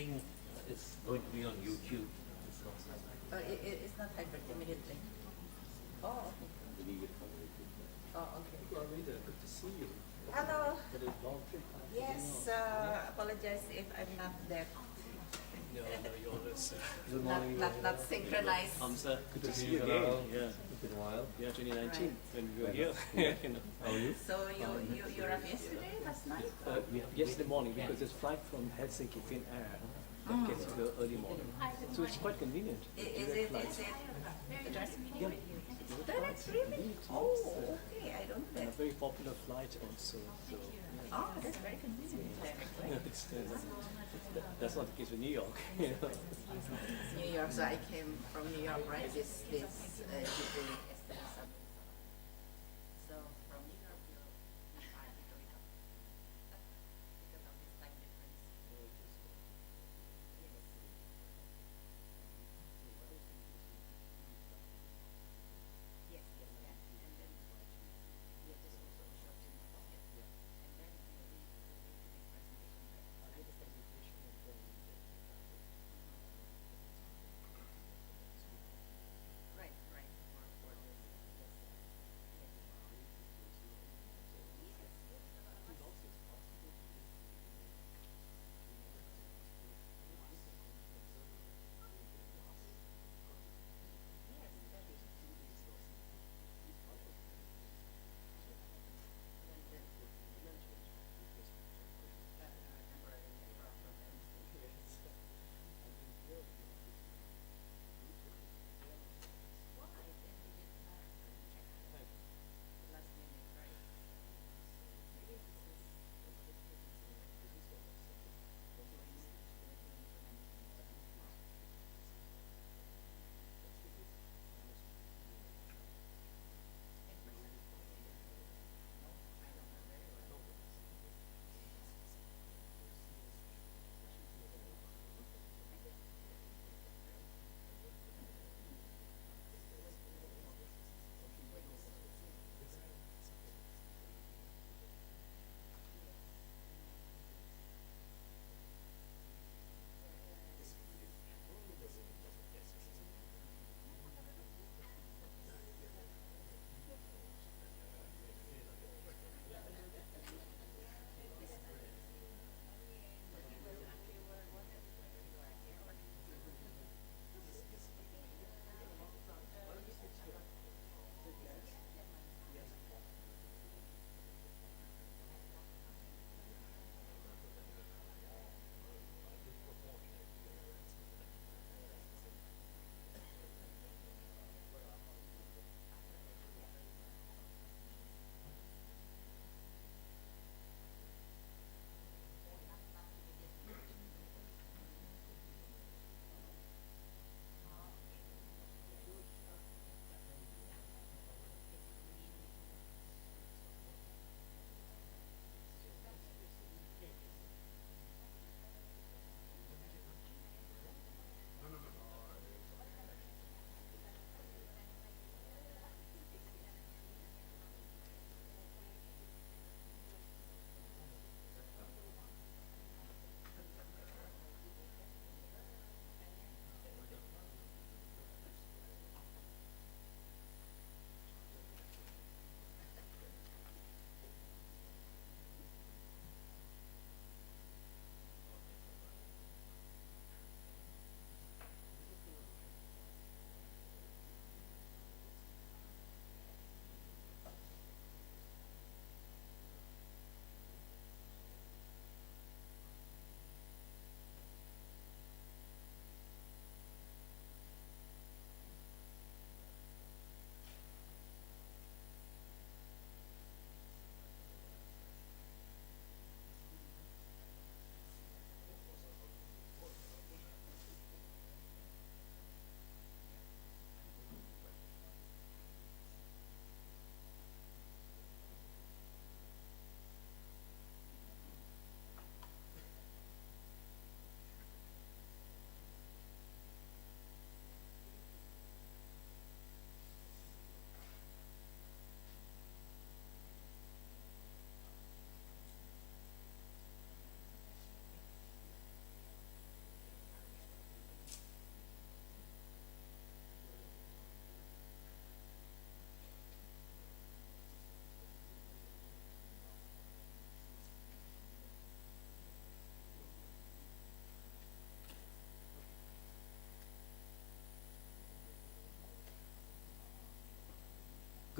streaming is going to be on YouTube. It's not hybrid immediately. Oh, okay. Oh, okay. Rita, good to see you. Hello. Had a long trip. Yes, apologize if I'm not that, No, you're always. Good morning. not synchronized. Hamza, good to see See you again. around. Yeah, It's been a while. yeah, 2019 when you were Yeah. here. You know. How are you? So you arrived yesterday, last night? Yesterday morning because there's flight from Helsinki Finnair that gets to the early morning, so it's quite convenient. Is it the direct? Yeah, Direct really? Oh, okay. I don't and a know. very popular flight also. So Oh, that's very convenient. Direct, yeah, right? that's not the case with New York. You know. New York. So I came from New York, right? This Jubilee. So from New York to because of this time difference. Yes, yes, yes. And then yeah, just also a short 2 months, yes. And then we will be doing presentation there. Right, right. For the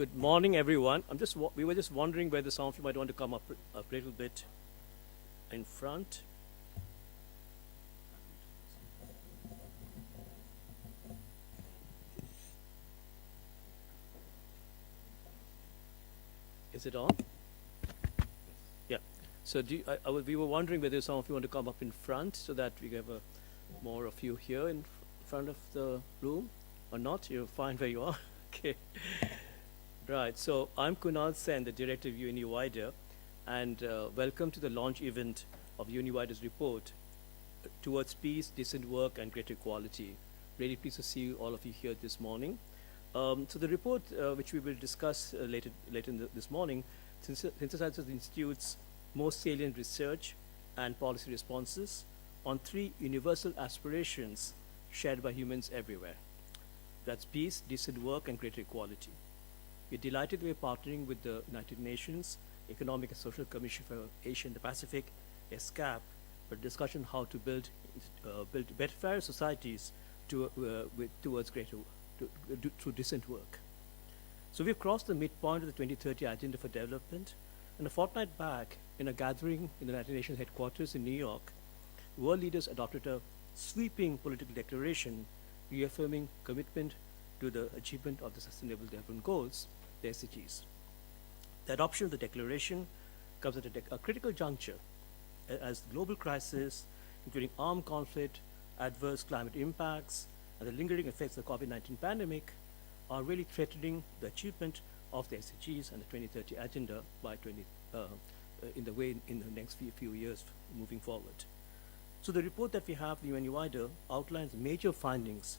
Good morning, everyone. We were just wondering whether some of you might want to come up a little bit in front. Is it on? Yeah. So we were wondering whether some of you want to come up in front so that we have more of you here in front of the room, or not? You're fine where you are. Okay. Right. So I'm Kunal Sen, the director of UNIWIDER, and welcome to the launch event of UNIWIDER's report, Towards Peace, Decent Work, and Greater Equality. Really pleased to see all of you here this morning. So the report, which we will discuss later in this morning, synthesizes the Institute's most salient research and policy responses on 3 universal aspirations shared by humans everywhere. That's peace, decent work, and greater equality. We're delighted we're partnering with the United Nations Economic and Social Commission for Asia and the Pacific, ESCAP, for a discussion how to build better, fairer societies towards greater through decent work. So we've crossed the midpoint of the 2030 Agenda for Development, and a fortnight back, in a gathering in the United Nations headquarters in New York, world leaders adopted a sweeping political declaration reaffirming commitment to the achievement of the Sustainable Development Goals, the SDGs. The adoption of the declaration comes at a critical juncture as the global crisis, including armed conflict, adverse climate impacts, and the lingering effects of the COVID-19 pandemic are really threatening the achievement of the SDGs and the 2030 Agenda by in the next few years moving forward. So the report that we have, the UNIWIDER, outlines major findings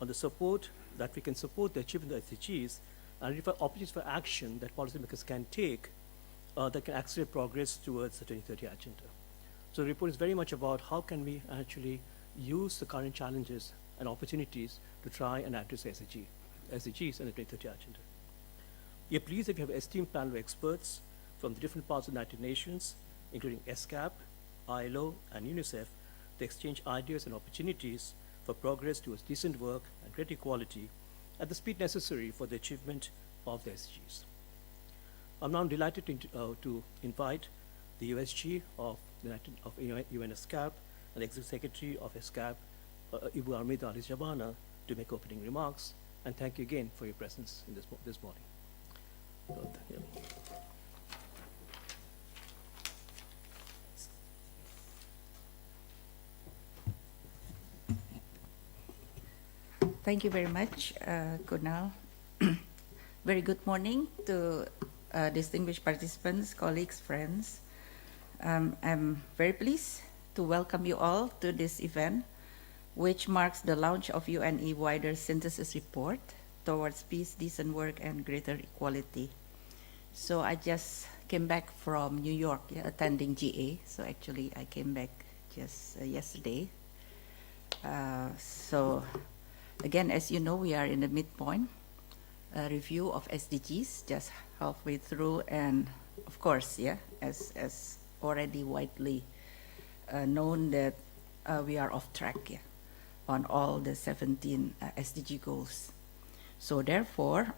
on the support that we can support the achievement of the SDGs and identify opportunities for action that policymakers can take that can accelerate progress towards the 2030 Agenda. So the report is very much about how can we actually use the current challenges and opportunities to try and address the SDGs and the 2030 Agenda. We are pleased that we have an esteemed panel of experts from the different parts of the United Nations, including ESCAP, ILO, and UNICEF, to exchange ideas and opportunities for progress towards decent work and greater equality at the speed necessary for the achievement of the SDGs. I'm now delighted to invite the USG of UNESCAP and the Executive Secretary of ESCAP, Ibu Armida Alizabana, to make opening remarks. And thank you again for your presence in this morning. Thank you very much, Kunal. Very good morning to distinguished participants, colleagues, friends. I'm very pleased to welcome you all to this event, which marks the launch of UNE-WIDER synthesis report towards peace, decent work, and greater equality. So I just came back from New York, attending GA. So actually I came back just yesterday. So again, as you know, we are in the midpoint review of SDGs, just halfway through, and of course, as already widely known that we are off track on all the 17 SDG goals. So therefore,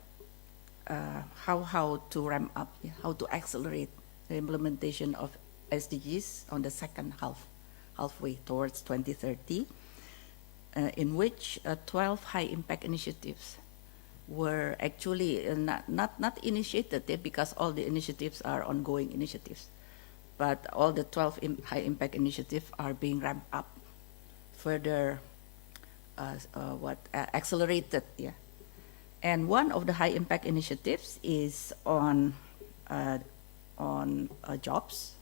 how to ramp up, how to accelerate the implementation of SDGs on the second halfway towards 2030, in which 12 high-impact initiatives were actually not initiated because all the initiatives are ongoing initiatives, but all the 12 high-impact initiatives are being ramped up, further accelerated. And one of the high-impact initiatives is on jobs,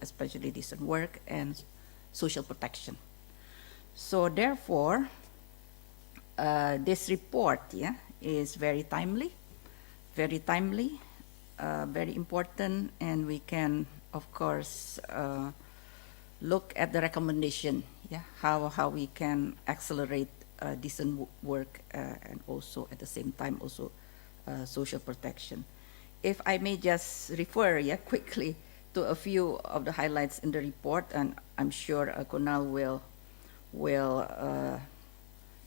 especially decent work and social protection. So therefore, this report is very timely, very important, and we can, of course, look at the recommendation, how we can accelerate decent work and also at the same time also social protection. If I may just refer quickly to a few of the highlights in the report, and I'm sure Kunal will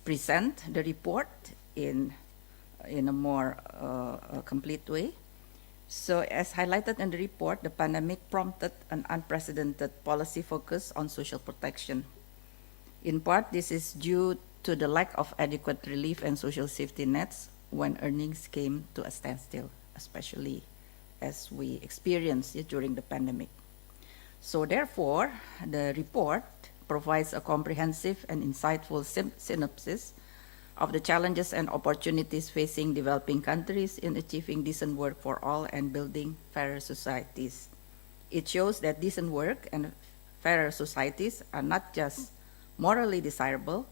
present the report in in a more complete way. So as highlighted in the report, the pandemic prompted an unprecedented policy focus on social protection. In part, this is due to the lack of adequate relief and social safety nets when earnings came to a standstill, especially as we experienced it during the pandemic. So therefore, the report provides a comprehensive and insightful synopsis of the challenges and opportunities facing developing countries in achieving decent work for all and building fairer societies. It shows that decent work and fairer societies are not just morally desirable,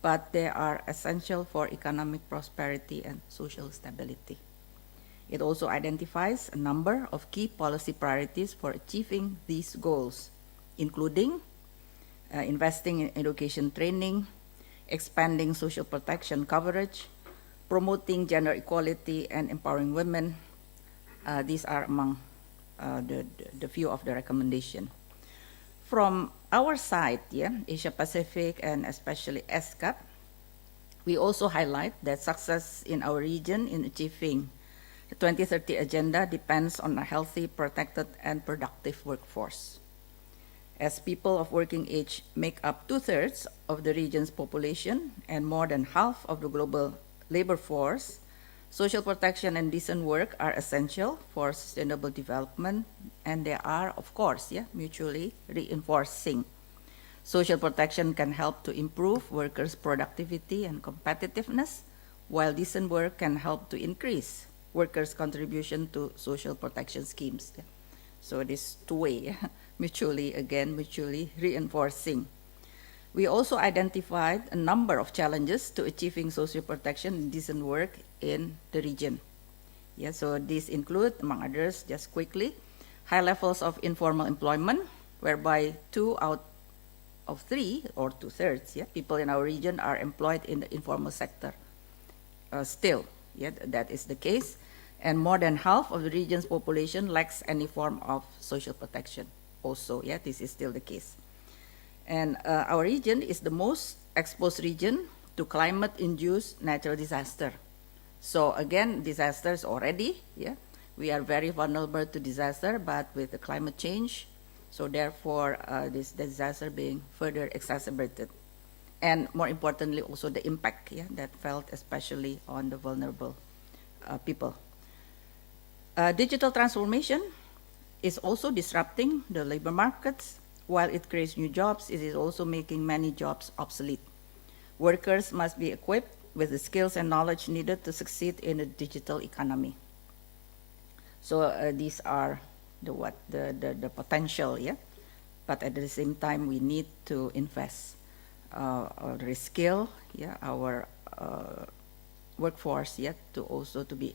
but they are essential for economic prosperity and social stability. It also identifies a number of key policy priorities for achieving these goals, including investing in education training, expanding social protection coverage, promoting gender equality, and empowering women. These are among the few of the recommendations. From our side, Asia Pacific and especially ESCAP, we also highlight that success in our region in achieving the 2030 agenda depends on a healthy, protected, and productive workforce. As people of working age make up 2/3 of the region's population and more than half of the global labor force, social protection and decent work are essential for sustainable development, and they are, of course, mutually reinforcing. Social protection can help to improve workers' productivity and competitiveness, while decent work can help to increase workers' contribution to social protection schemes. So this two-way, mutually reinforcing. We also identified a number of challenges to achieving social protection and decent work in the region. So these include, among others, just quickly, high levels of informal employment, whereby 2 out of 3, or 2/3, people in our region are employed in the informal sector. Still, that is the case. And more than half of the region's population lacks any form of social protection. Also, this is still the case. And our region is the most exposed region to climate-induced natural disaster. So again, disasters already, we are very vulnerable to disaster, but with the climate change, so therefore this disaster being further exacerbated. And more importantly, also the impact that felt especially on the vulnerable people. Digital transformation is also disrupting the labor markets. While it creates new jobs, it is also making many jobs obsolete. Workers must be equipped with the skills and knowledge needed to succeed in a digital economy. So these are the potential, but at the same time we need to invest or reskill our workforce to also to be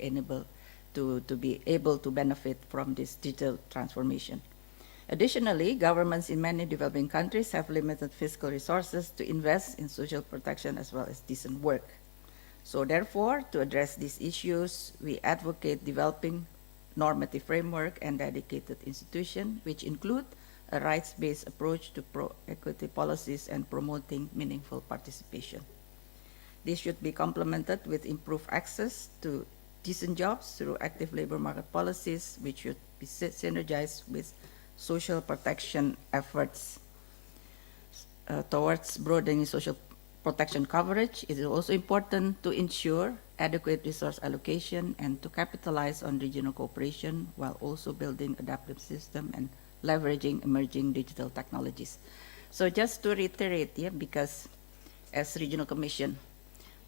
able to benefit from this digital transformation. Additionally, governments in many developing countries have limited fiscal resources to invest in social protection as well as decent work. So therefore, to address these issues, we advocate developing normative framework and dedicated institutions, which include a rights-based approach to pro-equity policies and promoting meaningful participation. This should be complemented with improved access to decent jobs through active labor market policies, which should be synergized with social protection efforts towards broadening social protection coverage. It is also important to ensure adequate resource allocation and to capitalize on regional cooperation while also building adaptive system and leveraging emerging digital technologies. So just to reiterate, because as Regional Commission,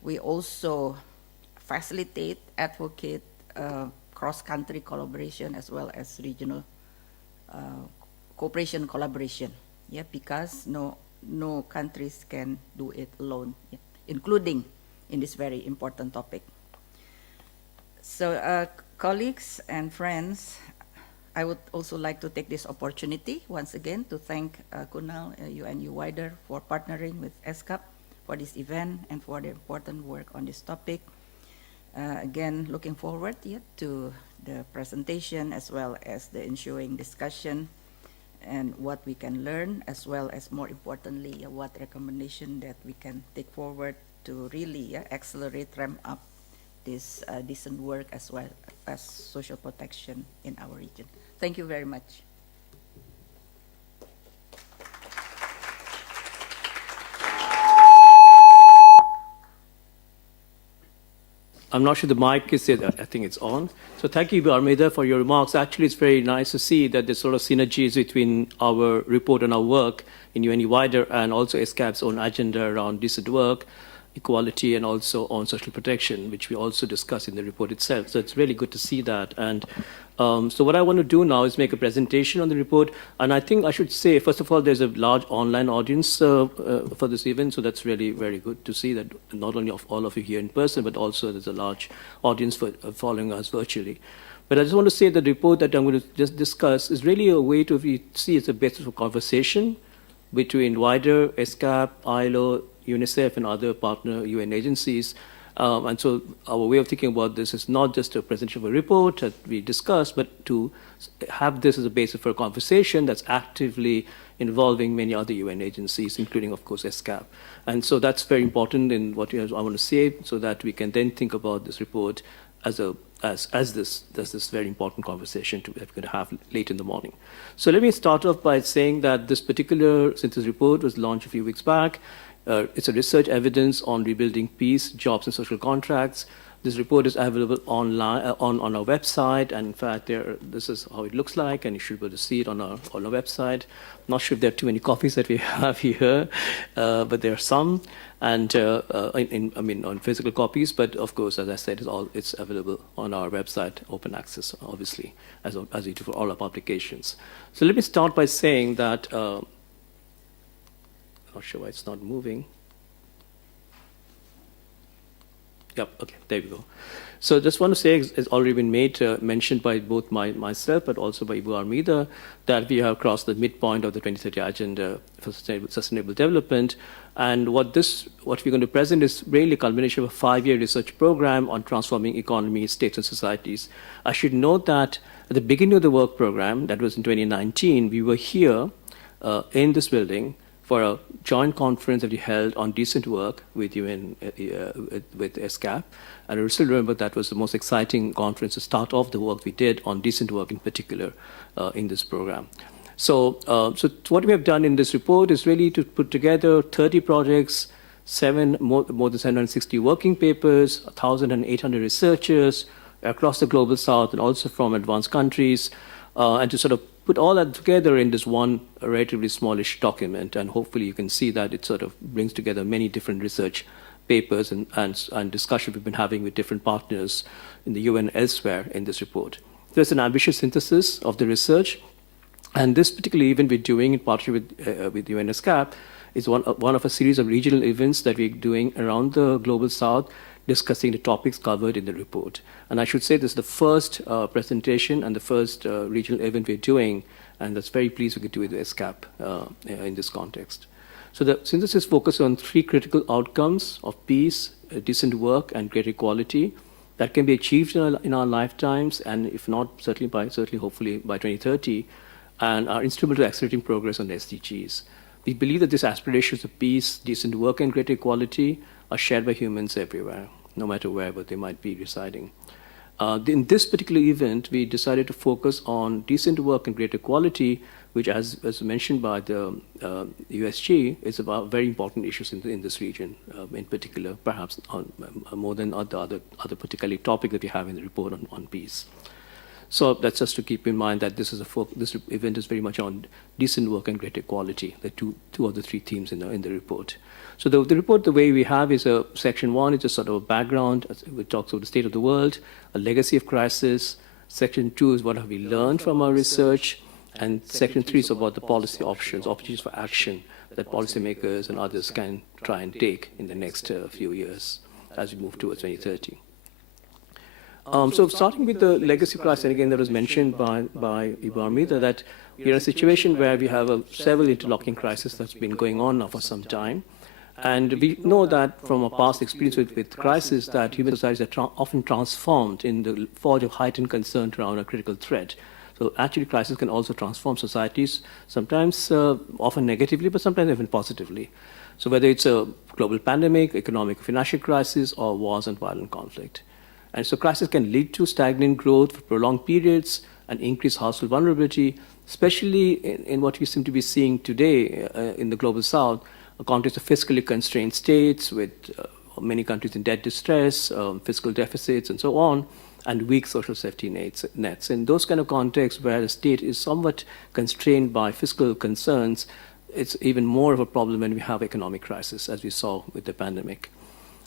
we also facilitate, advocate cross-country collaboration as well as regional cooperation collaboration, because no countries can do it alone, including in this very important topic. So colleagues and friends, I would also like to take this opportunity once again to thank Kunal, you and you wider for partnering with ESCAP for this event and for the important work on this topic. Again, looking forward to the presentation as well as the ensuing discussion and what we can learn, as well as more importantly, what recommendation that we can take forward to really accelerate, ramp up this decent work as well as social protection in our region. Thank you very much. I'm not sure the mic is there. I think it's on. So thank you, Armida, for your remarks. Actually, it's very nice to see that there's sort of synergies between our report and our work in UNE wider and also ESCAP's own agenda around decent work, equality, and also on social protection, which we also discuss in the report itself. So it's really good to see that. And so what I want to do now is make a presentation on the report. And I think I should say, first of all, there's a large online audience for this event. So that's really very good to see that not only of all of you here in person, but also there's a large audience for following us virtually. But I just want to say that the report that I'm going to just discuss is really a way to see it's a basis for conversation between wider, ESCAP, ILO, UNICEF, and other partner UN agencies. And so our way of thinking about this is not just a presentation of a report that we discussed, but to have this as a basis for a conversation that's actively involving many other UN agencies, including, of course, ESCAP. And so that's very important in what I want to say, so that we can then think about this report as this very important conversation that we're going to have late in the morning. So let me start off by saying that this particular synthesis report was launched a few weeks back. It's a research evidence on rebuilding peace, jobs, and social contracts. This report is available online on our website, and in fact, this is how it looks like, and you should be able to see it on our website. Not sure if there are too many copies that we have here, but there are some, and on physical copies. But of course, as I said, it's available on our website, open access, obviously, as we do for all our publications. So let me start by saying that. Not sure why it's not moving. Yep, okay, there we go. So just want to say, it's already been mentioned by both myself, but also by Ibu Armida, that we have crossed the midpoint of the 2030 Agenda for Sustainable Development. And what we're going to present is really a culmination of a 5-year research program on transforming economies, states, and societies. I should note that at the beginning of the work program, that was in 2019, we were here in this building for a joint conference that we held on decent work with with ESCAP. And I still remember that was the most exciting conference to start off the work we did on decent work in particular in this program. So what we have done in this report is really to put together 30 projects, more than 760 working papers, 1,800 researchers across the global south and also from advanced countries, and to sort of put all that together in this one relatively smallish document. And hopefully you can see that it sort of brings together many different research papers and discussion we've been having with different partners in the UN elsewhere in this report. There's an ambitious synthesis of the research. And this particular event we're doing in partnership with UN ESCAP is one of a series of regional events that we're doing around the global south, discussing the topics covered in the report. And I should say this is the first presentation and the first regional event we're doing, and that's very pleased we could do with ESCAP in this context. So the synthesis focuses on 3 critical outcomes of peace, decent work, and greater equality that can be achieved in our lifetimes, and if not, certainly hopefully by 2030, and are instrumental to accelerating progress on the SDGs. We believe that these aspirations of peace, decent work, and greater equality are shared by humans everywhere, no matter wherever they might be residing. In this particular event, we decided to focus on decent work and greater equality, which, as mentioned by the USG, is about very important issues in this region, in particular, perhaps more than the other particular topic that we have in the report on peace. So that's just to keep in mind that this event is very much on decent work and greater equality, the two of the 3 themes in the report. So the report, the way we have is section 1 is just sort of a background. It talks about the state of the world, a legacy of crisis. Section 2 is what have we learned from our research. And section 3 is about the policy options, opportunities for action that policymakers and others can try and take in the next few years as we move towards 2030. So starting with the legacy crisis, and again, that was mentioned by Ibu Armida, that we're in a situation where we have several interlocking crises that's been going on now for some time. And we know that from our past experience with crisis that human societies are often transformed in the forge of heightened concern around a critical threat. So actually, crisis can also transform societies, sometimes often negatively, but sometimes even positively. So whether it's a global pandemic, economic or financial crisis, or wars and violent conflict. And so crisis can lead to stagnant growth for prolonged periods and increased household vulnerability, especially in what we seem to be seeing today in the global south, a context of fiscally constrained states with many countries in debt distress, fiscal deficits, and so on, and weak social safety nets. In those kind of contexts where the state is somewhat constrained by fiscal concerns, it's even more of a problem when we have economic crisis, as we saw with the pandemic.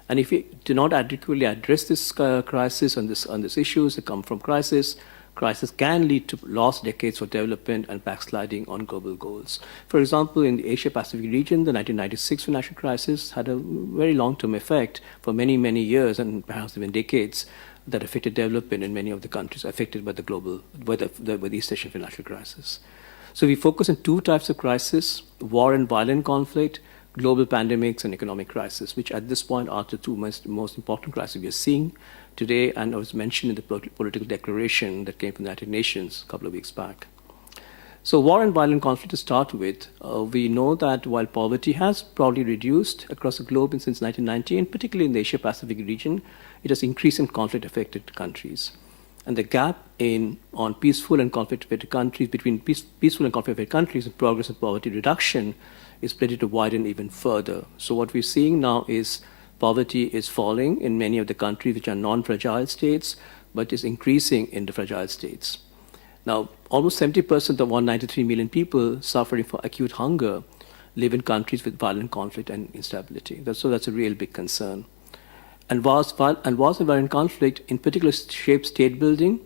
And if we do not adequately address this crisis and these issues that come from crisis can lead to lost decades for development and backsliding on global goals. For example, in the Asia-Pacific region, the 1996 financial crisis had a very long-term effect for many, many years and perhaps even decades that affected development in many of the countries affected by the East Asian financial crisis. So we focus on two types of crisis: war and violent conflict, global pandemics, and economic crisis, which at this point are the two most important crises we are seeing today, and was mentioned in the political declaration that came from the United Nations a couple of weeks back. So war and violent conflict to start with, we know that while poverty has probably reduced across the globe since 1990, and particularly in the Asia-Pacific region, it has increased in conflict-affected countries. And the gap on peaceful and conflict-affected countries, between peaceful and conflict-affected countries and progress in poverty reduction is predicted to widen even further. So what we're seeing now is poverty is falling in many of the countries which are non-fragile states, but is increasing in the fragile states. Now, almost 70% of 193 million people suffering from acute hunger live in countries with violent conflict and instability. So that's a real big concern. And wars and violent conflict in particular shape state building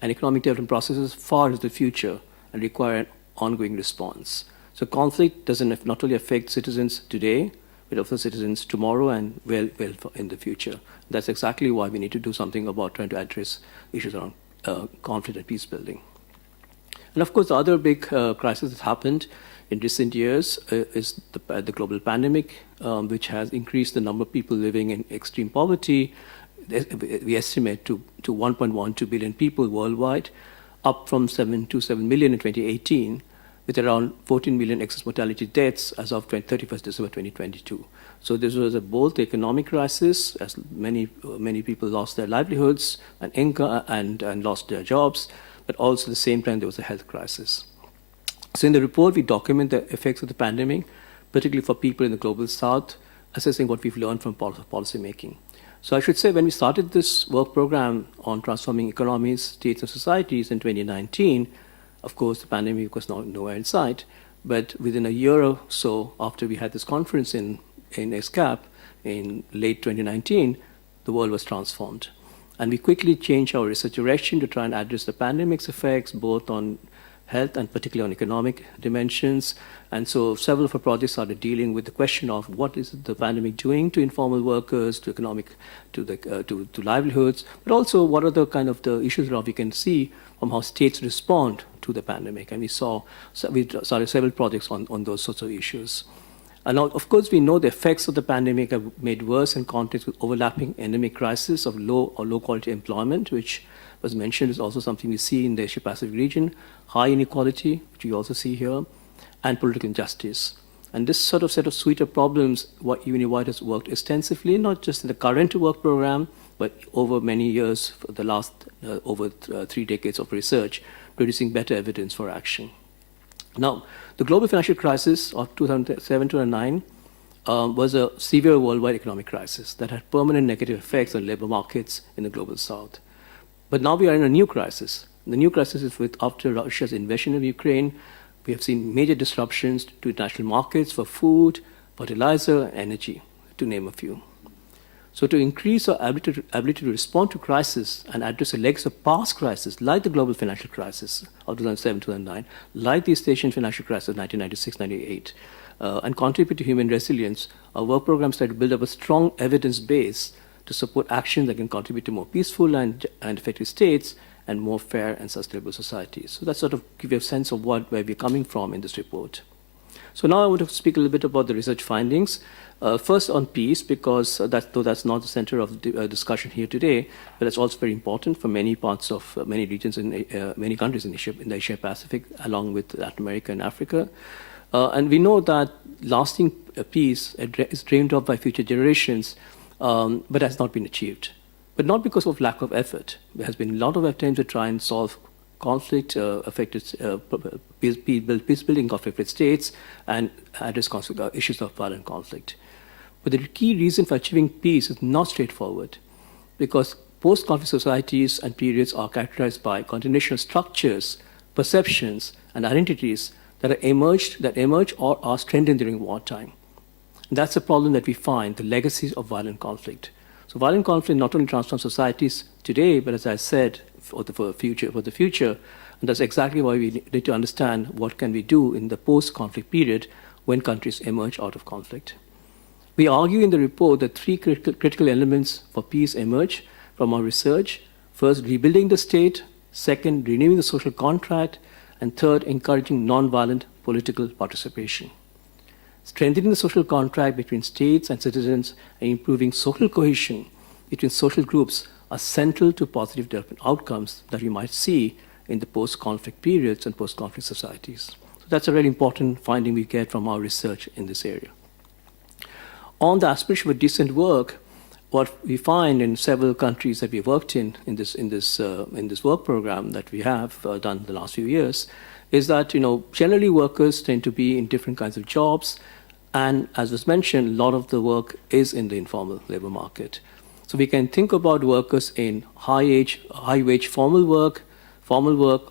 and economic development processes far into the future and require an ongoing response. So conflict doesn't not only affect citizens today, but also citizens tomorrow and well in the future. That's exactly why we need to do something about trying to address issues around conflict and peace building. And of course, the other big crisis that happened in recent years is the global pandemic, which has increased the number of people living in extreme poverty. We estimate to 1.12 billion people worldwide, up from 7.27 million in 2018, with around 14 million excess mortality deaths as of 31st December 2022. So this was both economic crisis, as many people lost their livelihoods and income and lost their jobs, but also at the same time there was a health crisis. So in the report, we document the effects of the pandemic, particularly for people in the global south, assessing what we've learned from policy making. So I should say when we started this work program on transforming economies, states, and societies in 2019, of course, the pandemic was nowhere in sight, but within a year or so after we had this conference in ESCAP in late 2019, the world was transformed. And we quickly changed our research direction to try and address the pandemic's effects, both on health and particularly on economic dimensions. And so several of our projects started dealing with the question of what is the pandemic doing to informal workers, to livelihoods, but also what are the kind of the issues that we can see from how states respond to the pandemic. And we started several projects on those sorts of issues. And now, of course, we know the effects of the pandemic have made worse in context with overlapping endemic crisis of low quality employment, which was mentioned is also something we see in the Asia-Pacific region, high inequality, which we also see here, and political injustice. And this sort of set of suite of problems, what UniWide has worked extensively, not just in the current work program, but over many years, for the last over 3 decades of research, producing better evidence for action. Now, the global financial crisis of 2007-2009 was a severe worldwide economic crisis that had permanent negative effects on labor markets in the global south. But now we are in a new crisis. The new crisis is after Russia's invasion of Ukraine. We have seen major disruptions to international markets for food, fertilizer, and energy, to name a few. So to increase our ability to respond to crisis and address the legacy of past crises, like the global financial crisis of 2007-2009, like the East Asian financial crisis of 1996-98, and contribute to human resilience, our work programs try to build up a strong evidence base to support actions that can contribute to more peaceful and effective states and more fair and sustainable societies. So that sort of give you a sense of where we're coming from in this report. So now I want to speak a little bit about the research findings. First on peace, because though that's not the center of the discussion here today, but it's also very important for many parts of many regions in many countries in the Asia Pacific, along with Latin America and Africa. And we know that lasting peace is dreamed of by future generations, but has not been achieved. but not because of lack of effort. There has been a lot of attempts to try and solve conflict affected peace-building conflict states and address issues of violent conflict. But the key reason for achieving peace is not straightforward, because post-conflict societies and periods are characterized by continuation of structures, perceptions, and identities that emerge or are strengthened during wartime. And that's a problem that we find, the legacies of violent conflict. So violent conflict not only transforms societies today, but as I said, for the future, and that's exactly why we need to understand what can we do in the post-conflict period when countries emerge out of conflict. We argue in the report that three critical elements for peace emerge from our research. First, rebuilding the state. Second, renewing the social contract. And third, encouraging nonviolent political participation. Strengthening the social contract between states and citizens and improving social cohesion between social groups are central to positive development outcomes that we might see in the post-conflict periods and post-conflict societies. So that's a really important finding we get from our research in this area. On the aspiration for decent work, what we find in several countries that we've worked in this work program that we have done the last few years is that generally workers tend to be in different kinds of jobs, and as was mentioned, a lot of the work is in the informal labor market. So we can think about workers in high wage formal work,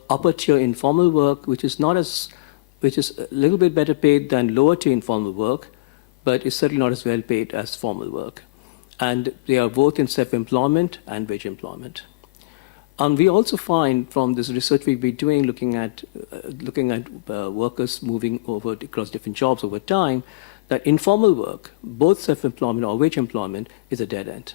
upper tier informal work, which is a little bit better paid than lower tier informal work, but is certainly not as well paid as formal work. And they are both in self-employment and wage employment. And we also find from this research we've been doing, looking at workers moving over across different jobs over time, that informal work, both self-employment or wage employment, is a dead end.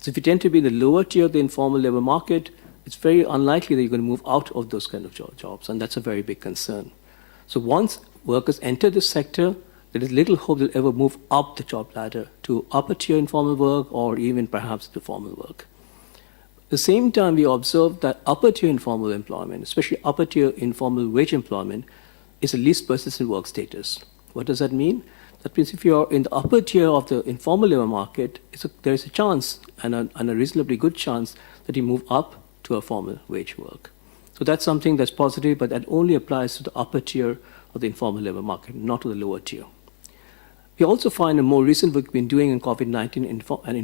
So if you tend to be in the lower tier of the informal labor market, it's very unlikely that you're going to move out of those kind of jobs, and that's a very big concern. So once workers enter this sector, there is little hope they'll ever move up the job ladder to upper tier informal work or even perhaps to formal work. At the same time, we observe that upper tier informal employment, especially upper tier informal wage employment, is the least persistent work status. What does that mean? That means if you're in the upper tier of the informal labor market, there is a chance and a reasonably good chance that you move up to a formal wage work. So that's something that's positive, but that only applies to the upper tier of the informal labor market, not to the lower tier. We also find a more recent work we've been doing in COVID-19 and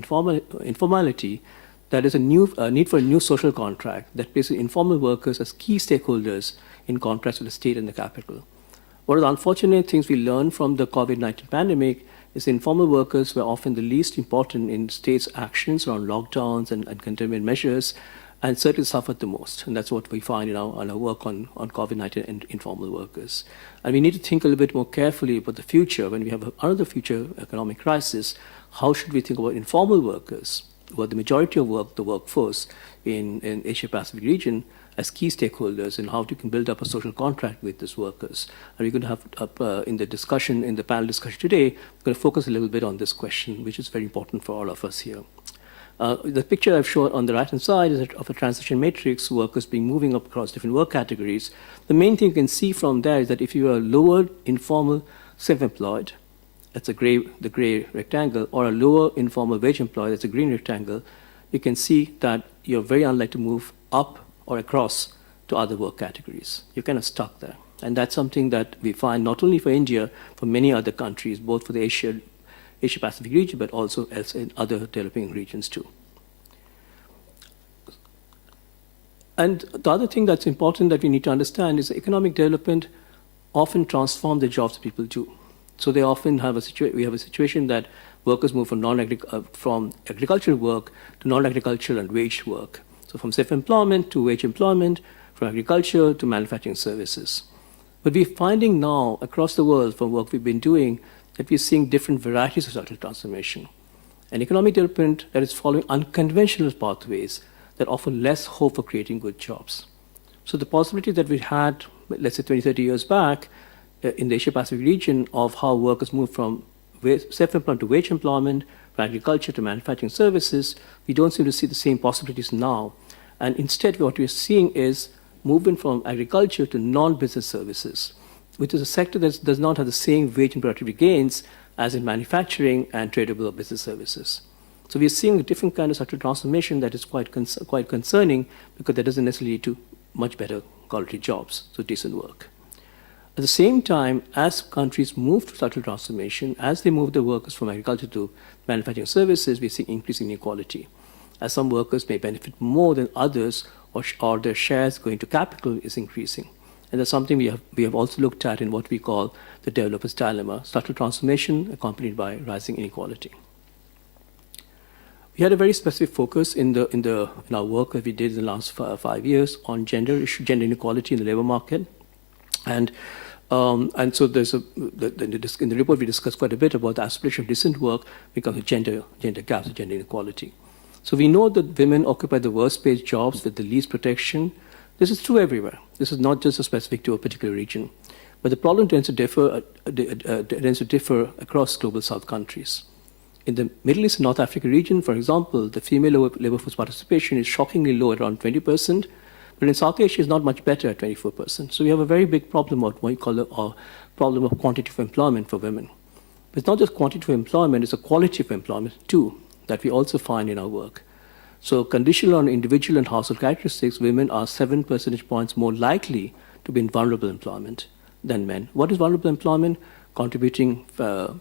informality that is a need for a new social contract that places informal workers as key stakeholders in contrast with the state and the capital. One of the unfortunate things we learned from the COVID-19 pandemic is informal workers were often the least important in states' actions around lockdowns and containment measures, and certainly suffered the most. And that's what we find in our work on COVID-19 and informal workers. And we need to think a little bit more carefully about the future. When we have another future economic crisis, how should we think about informal workers, who are the majority of the workforce in Asia-Pacific region, as key stakeholders, and how we can build up a social contract with these workers. And we're going to have, in the panel discussion today, we're going to focus a little bit on this question, which is very important for all of us here. The picture I've shown on the right-hand side is of a transition matrix, workers moving up across different work categories. The main thing you can see from there is that if you are lower informal self-employed, that's the gray rectangle, or a lower informal wage employed, that's a green rectangle, you can see that you're very unlikely to move up or across to other work categories. You're kind of stuck there. And that's something that we find not only for India, for many other countries, both for the Asia-Pacific region, but also in other developing regions too. And the other thing that's important that we need to understand is that economic development often transforms the jobs that people do. So they often have we have a situation that workers move from agricultural work to non-agricultural and wage work. So from self-employment to wage employment, from agriculture to manufacturing services. But we're finding now across the world from work we've been doing that we're seeing different varieties of social transformation. An economic development that is following unconventional pathways that offer less hope for creating good jobs. So the possibility that we had, let's say 20, 30 years back, in the Asia-Pacific region of how workers move from self-employment to wage employment, from agriculture to manufacturing services, we don't seem to see the same possibilities now. And instead, what we're seeing is movement from agriculture to non-business services, which is a sector that does not have the same wage and productivity gains as in manufacturing and tradable business services. So we're seeing a different kind of structural transformation that is quite concerning, because that doesn't necessarily lead to much better quality jobs, so decent work. At the same time, as countries move to structural transformation, as they move their workers from agriculture to manufacturing services, we see increasing inequality, as some workers may benefit more than others, or their shares going to capital is increasing. And that's something we have also looked at in what we call the developer's dilemma, structural transformation accompanied by rising inequality. We had a very specific focus in our work that we did in the last 5 years on gender inequality in the labor market. And so there's in the report we discussed quite a bit about the aspiration of decent work because of gender gaps, gender inequality. So we know that women occupy the worst paid jobs with the least protection. This is true everywhere. This is not just specific to a particular region. But the problem tends to differ across global south countries. In the Middle East and North Africa region, for example, the female labor force participation is shockingly low at around 20%, but in South Asia it's not much better at 24%. So we have a very big problem of what we call a problem of quantity of employment for women. But it's not just quantity of employment, it's a quality of employment too that we also find in our work. So conditional on individual and household characteristics, women are 7 percentage points more likely to be in vulnerable employment than men. What is vulnerable employment? Contributing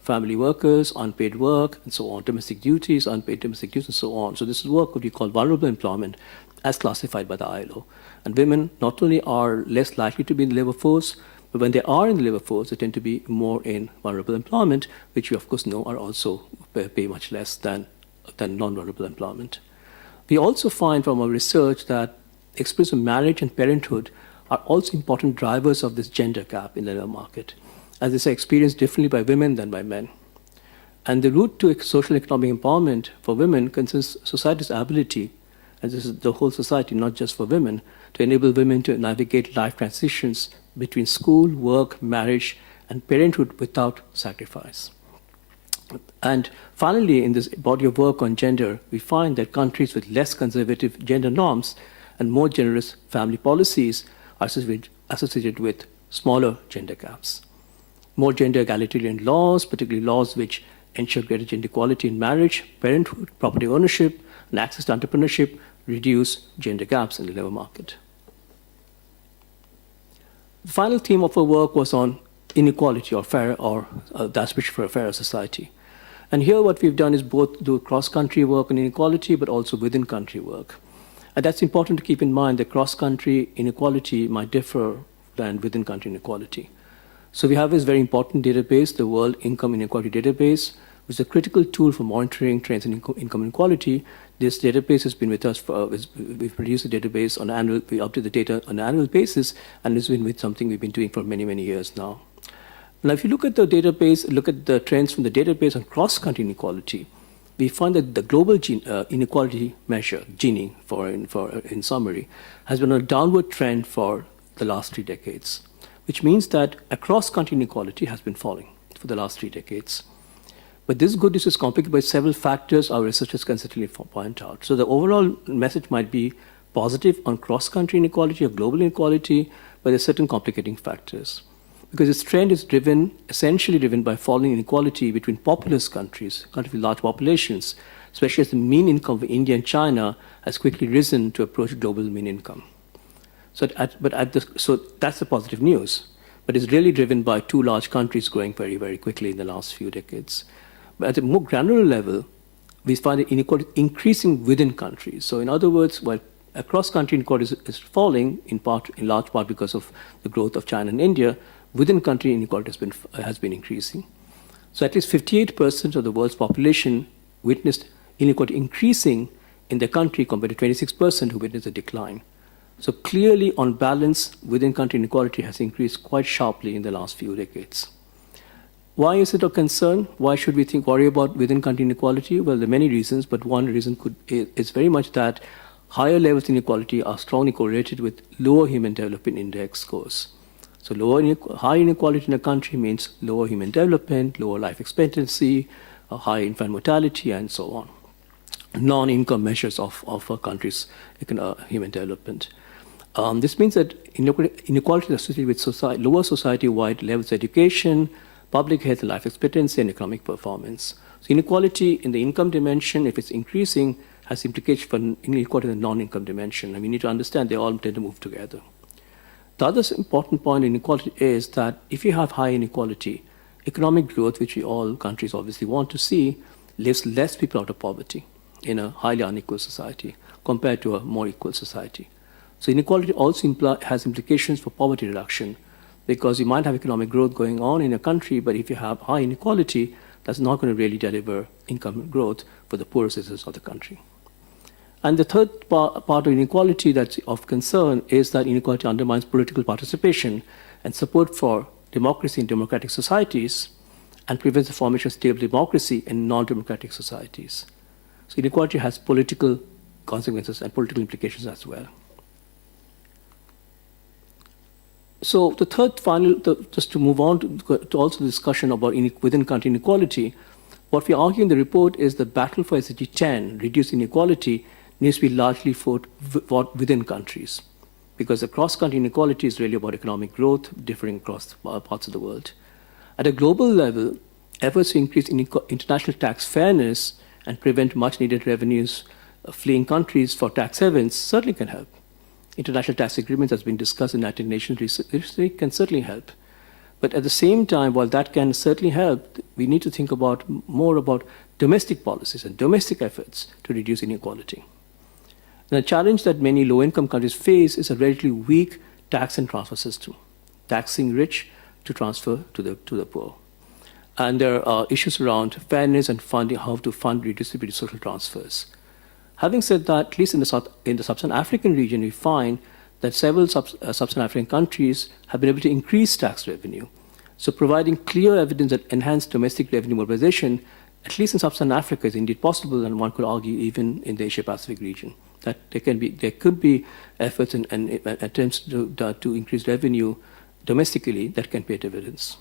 family workers, unpaid work, and so on, domestic duties, unpaid domestic duties, and so on. So this is work what we call vulnerable employment as classified by the ILO. And women not only are less likely to be in the labor force, but when they are in the labor force, they tend to be more in vulnerable employment, which we of course know are also pay much less than non-vulnerable employment. We also find from our research that experience of marriage and parenthood are also important drivers of this gender gap in the labor market, as they are experienced differently by women than by men. And the route to social and economic empowerment for women concerns society's ability, and this is the whole society, not just for women, to enable women to navigate life transitions between school, work, marriage, and parenthood without sacrifice. And finally, in this body of work on gender, we find that countries with less conservative gender norms and more generous family policies are associated with smaller gender gaps. More gender egalitarian laws, particularly laws which ensure greater gender equality in marriage, parenthood, property ownership, and access to entrepreneurship, reduce gender gaps in the labor market. The final theme of our work was on inequality or the aspiration for a fairer society. And here what we've done is both do cross-country work on inequality, but also within-country work. And that's important to keep in mind that cross-country inequality might differ than within-country inequality. So we have this very important database, the World Income Inequality Database, which is a critical tool for monitoring trends in income inequality. This database has been with us we've produced a database on we update the data on an annual basis, and it's been with something we've been doing for many, many years now. Now, if you look at the database, look at the trends from the database on cross-country inequality, we find that the global inequality measure, Gini, in summary, has been on a downward trend for the last 3 decades, which means that across-country inequality has been falling for the last 3 decades. But this good news is complicated by several factors our researchers consistently point out. So the overall message might be positive on cross-country inequality or global inequality, but there are certain complicating factors. Because this trend is essentially driven by falling inequality between populous countries with large populations, especially as the mean income of India and China has quickly risen to approach global mean income. So that's the positive news. But it's really driven by 2 large countries growing very, very quickly in the last few decades. But at a more granular level, we find the inequality increasing within countries. So in other words, while across-country inequality is falling, in large part because of the growth of China and India, within-country inequality has been increasing. So at least 58% of the world's population witnessed inequality increasing in their country compared to 26% who witnessed a decline. So clearly, on balance, within-country inequality has increased quite sharply in the last few decades. Why is it a concern? Why should we worry about within-country inequality? Well, there are many reasons, but one reason is very much that higher levels of inequality are strongly correlated with lower Human Development Index scores. So high inequality in a country means lower human development, lower life expectancy, high infant mortality, and so on. Non-income measures of a country's human development. This means that inequality is associated with lower society-wide levels of education, public health, life expectancy, and economic performance. So inequality in the income dimension, if it's increasing, has implications for inequality in the non-income dimension. And we need to understand they all tend to move together. The other important point in inequality is that if you have high inequality, economic growth, which we all countries obviously want to see, leaves less people out of poverty in a highly unequal society compared to a more equal society. So inequality also has implications for poverty reduction, because you might have economic growth going on in a country, but if you have high inequality, that's not going to really deliver income growth for the poorer citizens of the country. And the third part of inequality that's of concern is that inequality undermines political participation and support for democracy in democratic societies, and prevents the formation of stable democracy in non-democratic societies. So inequality has political consequences and political implications as well. So the third just to move on to also the discussion about within country inequality, what we argue in the report is the battle for SDG 10, reduce inequality, needs to be largely fought within countries, because the cross-country inequality is really about economic growth differing across parts of the world. At a global level, efforts to increase international tax fairness and prevent much-needed revenues fleeing countries for tax havens certainly can help. International tax agreements, as been discussed in United Nations recently, can certainly help. But at the same time, while that can certainly help, we need to think more about domestic policies and domestic efforts to reduce inequality. The challenge that many low-income countries face is a relatively weak tax and transfer system, taxing rich to transfer to the poor. And there are issues around fairness and funding, how to fund redistributed social transfers. Having said that, at least in the sub-Saharan African region, we find that several sub-Saharan African countries have been able to increase tax revenue. So providing clear evidence that enhanced domestic revenue mobilization, at least in sub-Saharan Africa, is indeed possible, and one could argue even in the Asia-Pacific region, that there could be efforts and attempts to increase revenue domestically that can pay dividends.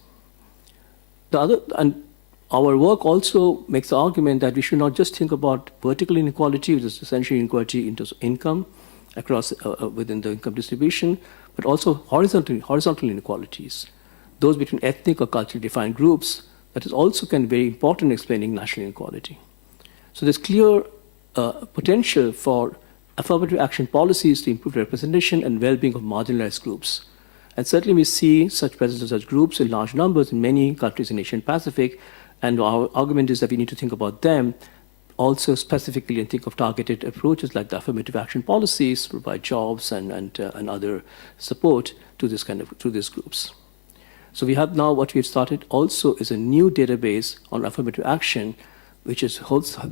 Our work also makes the argument that we should not just think about vertical inequality, which is essentially inequality in terms of income across within the income distribution, but also horizontal inequalities, those between ethnic or culturally defined groups. That is also can be very important in explaining national inequality. So there's clear potential for affirmative action policies to improve representation and well-being of marginalized groups. And certainly we see such presence of such groups in large numbers in many countries in Asia and Pacific, and our argument is that we need to think about them also specifically and think of targeted approaches like the affirmative action policies, provide jobs and other support to these groups. So we have now what we've started also is a new database on affirmative action, which is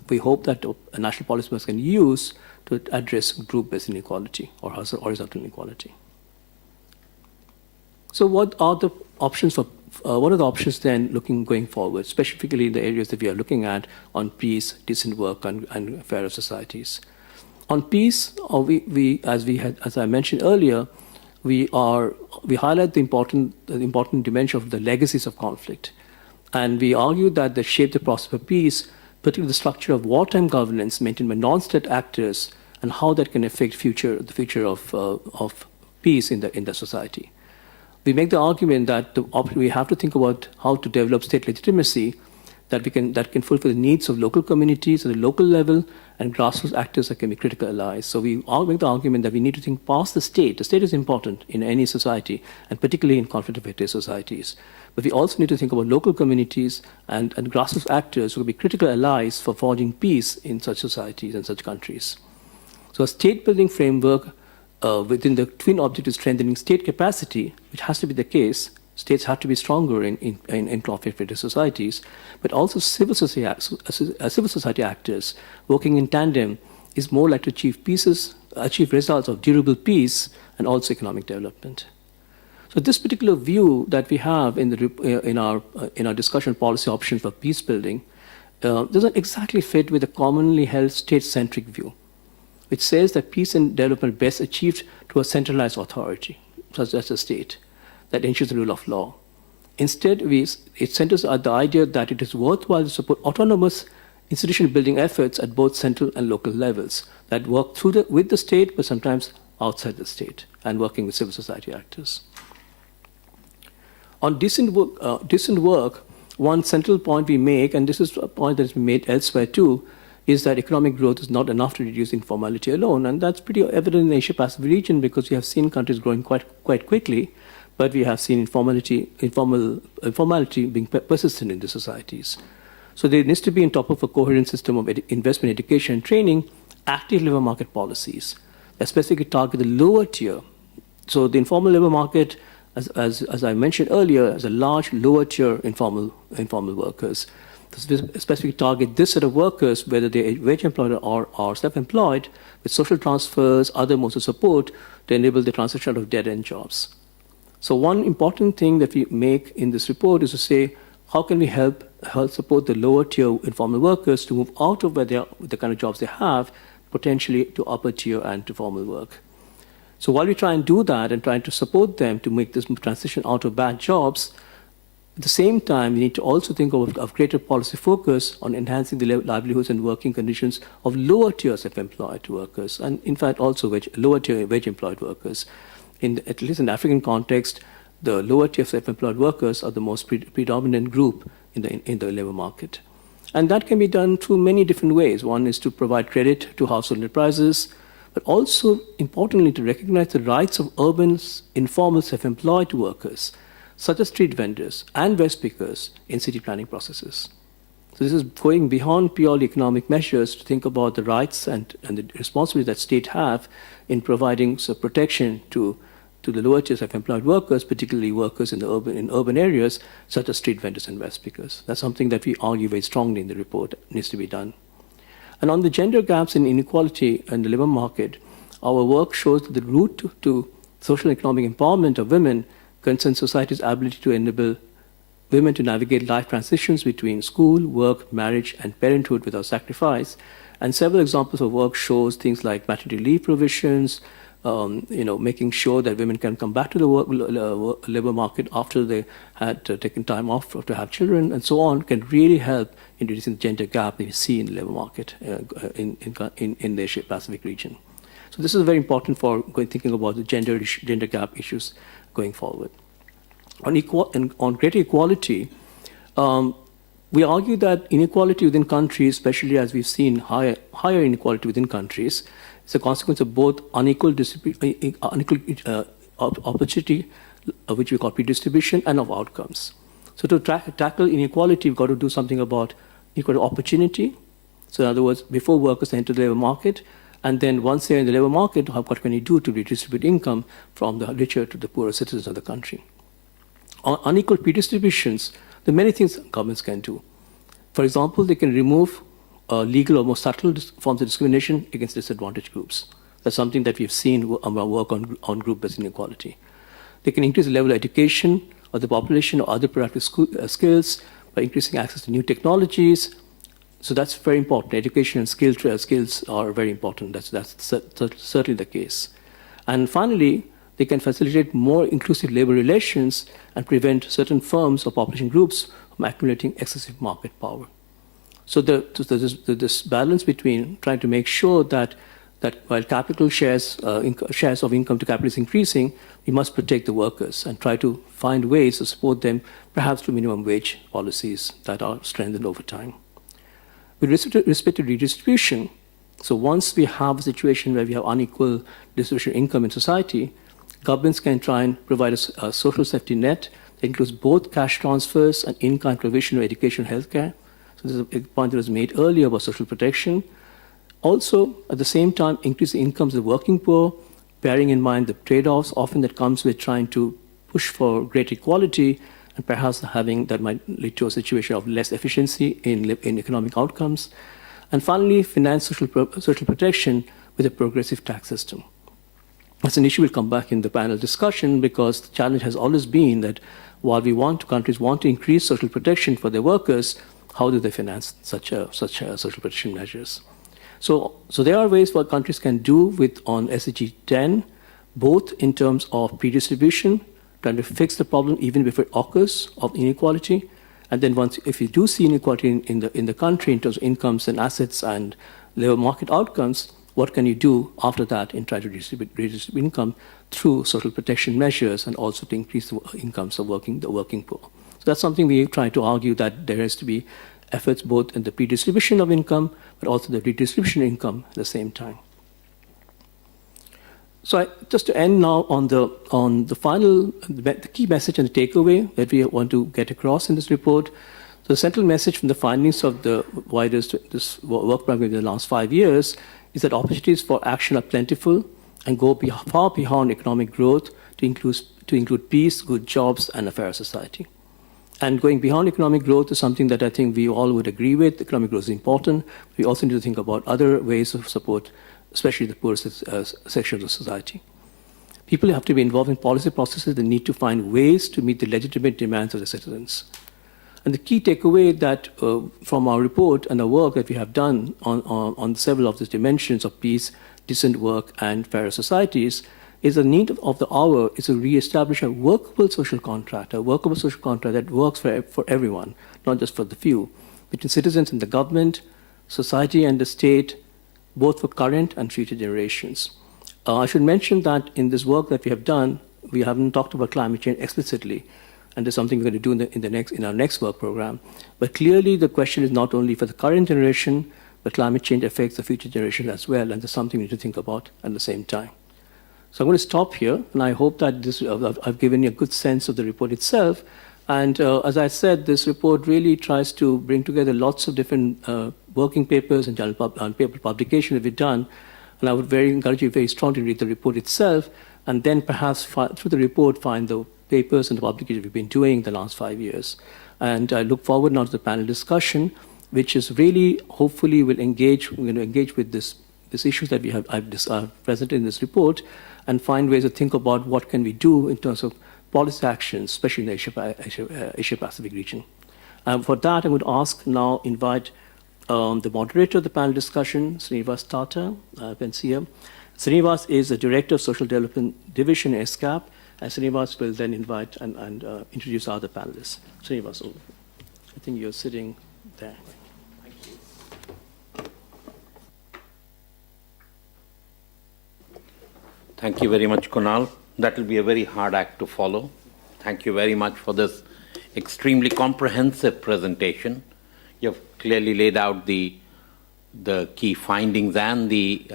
we hope that national policymakers can use to address group-based inequality or horizontal inequality. So what are the options then going forward, specifically in the areas that we are looking at on peace, decent work, and fairer societies? On peace, as I mentioned earlier, we highlight the important dimension of the legacies of conflict, and we argue that they shape the process of peace, particularly the structure of wartime governance maintained by non-state actors, and how that can affect the future of peace in the society. We make the argument that we have to think about how to develop state legitimacy that can fulfill the needs of local communities at the local level, and grassroots actors that can be critical allies. So we all make the argument that we need to think past the state. The state is important in any society, and particularly in conflict-affected societies. But we also need to think about local communities and grassroots actors who will be critical allies for forging peace in such societies and such countries. So a state-building framework within the twin object is strengthening state capacity, which has to be the case. States have to be stronger in conflict-affected societies, but also civil society actors working in tandem is more likely to achieve results of durable peace and also economic development. So this particular view that we have in our discussion policy options for peace building doesn't exactly fit with the commonly held state-centric view, which says that peace and development best achieved through a centralized authority, such as the state, that ensures the rule of law. Instead, it centers at the idea that it is worthwhile to support autonomous institution-building efforts at both central and local levels that work with the state, but sometimes outside the state, and working with civil society actors. On decent work, one central point we make, and this is a point that's been made elsewhere too, is that economic growth is not enough to reduce informality alone. And that's pretty evident in the Asia-Pacific region because we have seen countries growing quite quickly, but we have seen informality being persistent in the societies. So there needs to be on top of a coherent system of investment, education, and training, active labor market policies that specifically target the lower tier. So the informal labor market, as I mentioned earlier, has a large lower tier informal workers. Specifically target this set of workers, whether they're wage employed or self-employed, with social transfers, other modes of support to enable the transition out of dead-end jobs. So one important thing that we make in this report is to say, how can we help support the lower tier informal workers to move out of the kind of jobs they have, potentially to upper tier and to formal work. So while we try and do that and trying to support them to make this transition out of bad jobs, at the same time, we need to also think of greater policy focus on enhancing the livelihoods and working conditions of lower tier self-employed workers, and in fact also lower tier wage-employed workers. At least in the African context, the lower tier self-employed workers are the most predominant group in the labor market. And that can be done through many different ways. One is to provide credit to household enterprises, but also, importantly, to recognize the rights of urban informal self-employed workers, such as street vendors and waste pickers in city planning processes. So this is going beyond purely economic measures to think about the rights and the responsibility that states have in providing protection to the lower tier self-employed workers, particularly workers in urban areas, such as street vendors and waste pickers. That's something that we argue very strongly in the report needs to be done. And on the gender gaps and inequality in the labor market, our work shows that the route to social and economic empowerment of women concerns society's ability to enable women to navigate life transitions between school, work, marriage, and parenthood without sacrifice. And several examples of work shows things like maternity leave provisions, making sure that women can come back to the labor market after they had taken time off to have children, and so on, can really help in reducing the gender gap that we see in the labor market in the Asia-Pacific region. So this is very important for thinking about the gender gap issues going forward. On greater equality, we argue that inequality within countries, especially as we've seen higher inequality within countries, is a consequence of both unequal opportunity, which we call redistribution, and of outcomes. So to tackle inequality, we've got to do something about equal opportunity. So in other words, before workers enter the labor market, and then once they're in the labor market, what can we do to redistribute income from the richer to the poorer citizens of the country? On unequal redistributions, there are many things governments can do. For example, they can remove legal or more subtle forms of discrimination against disadvantaged groups. That's something that we've seen our work on group-based inequality. They can increase the level of education of the population or other productive skills by increasing access to new technologies. So that's very important. Education and skills are very important. That's certainly the case. And finally, they can facilitate more inclusive labor relations and prevent certain firms or population groups from accumulating excessive market power. So this balance between trying to make sure that while capital shares of income to capital is increasing, we must protect the workers and try to find ways to support them, perhaps through minimum wage policies that are strengthened over time. With respect to redistribution, so once we have a situation where we have unequal distribution of income in society, governments can try and provide a social safety net that includes both cash transfers and in-kind provision of education and healthcare. So there's a point that was made earlier about social protection. Also, at the same time, increase the incomes of the working poor, bearing in mind the trade-offs often that comes with trying to push for greater equality, and perhaps that might lead to a situation of less efficiency in economic outcomes. And finally, finance social protection with a progressive tax system. That's an issue we'll come back in the panel discussion, because the challenge has always been that while countries want to increase social protection for their workers, how do they finance such social protection measures? So there are ways what countries can do on SDG 10, both in terms of redistribution, trying to fix the problem even before it occurs of inequality, and then if you do see inequality in the country in terms of incomes and assets and labor market outcomes, what can you do after that in trying to redistribute income through social protection measures and also to increase the incomes of the working poor? So that's something we try to argue, that there has to be efforts both in the redistribution of income, but also the redistribution of income at the same time. So just to end now on the final, the key message and the takeaway that we want to get across in this report. The central message from the findings of the wider this work program in the last 5 years is that opportunities for action are plentiful and go far beyond economic growth to include peace, good jobs, and a fair society. And going beyond economic growth is something that I think we all would agree with. Economic growth is important. We also need to think about other ways of support, especially the poorest section of the society. People have to be involved in policy processes that need to find ways to meet the legitimate demands of the citizens. And the key takeaway that from our report and the work that we have done on several of these dimensions of peace, decent work, and fairer societies is the need of the hour is to reestablish a workable social contract that works for everyone, not just for the few, between citizens and the government, society and the state, both for current and future generations. I should mention that in this work that we have done, we haven't talked about climate change explicitly, and there's something we're going to do in our next work program. But clearly the question is not only for the current generation, but climate change affects the future generation as well, and there's something we need to think about at the same time. So I'm going to stop here, and I hope that I've given you a good sense of the report itself. And as I said, this report really tries to bring together lots of different working papers and paper publication that we've done. And I would encourage you very strongly to read the report itself, and then perhaps through the report find the papers and the publications we've been doing the last 5 years. And I look forward now to the panel discussion, which is really, hopefully, we're going to engage with this issues that I've presented in this report, and find ways to think about what can we do in terms of policy actions, especially in the Asia-Pacific region. For that, I would invite the moderator of the panel discussion, Srinivas Tata, Pensia. Srinivas is the Director of Social Development Division at ESCAP, and Srinivas will then invite and introduce other panelists. Srinivas, I think you're sitting there. Thank you very much, Kunal. That will be a very hard act to follow. Thank you very much for this extremely comprehensive presentation. You've clearly laid out the key findings and the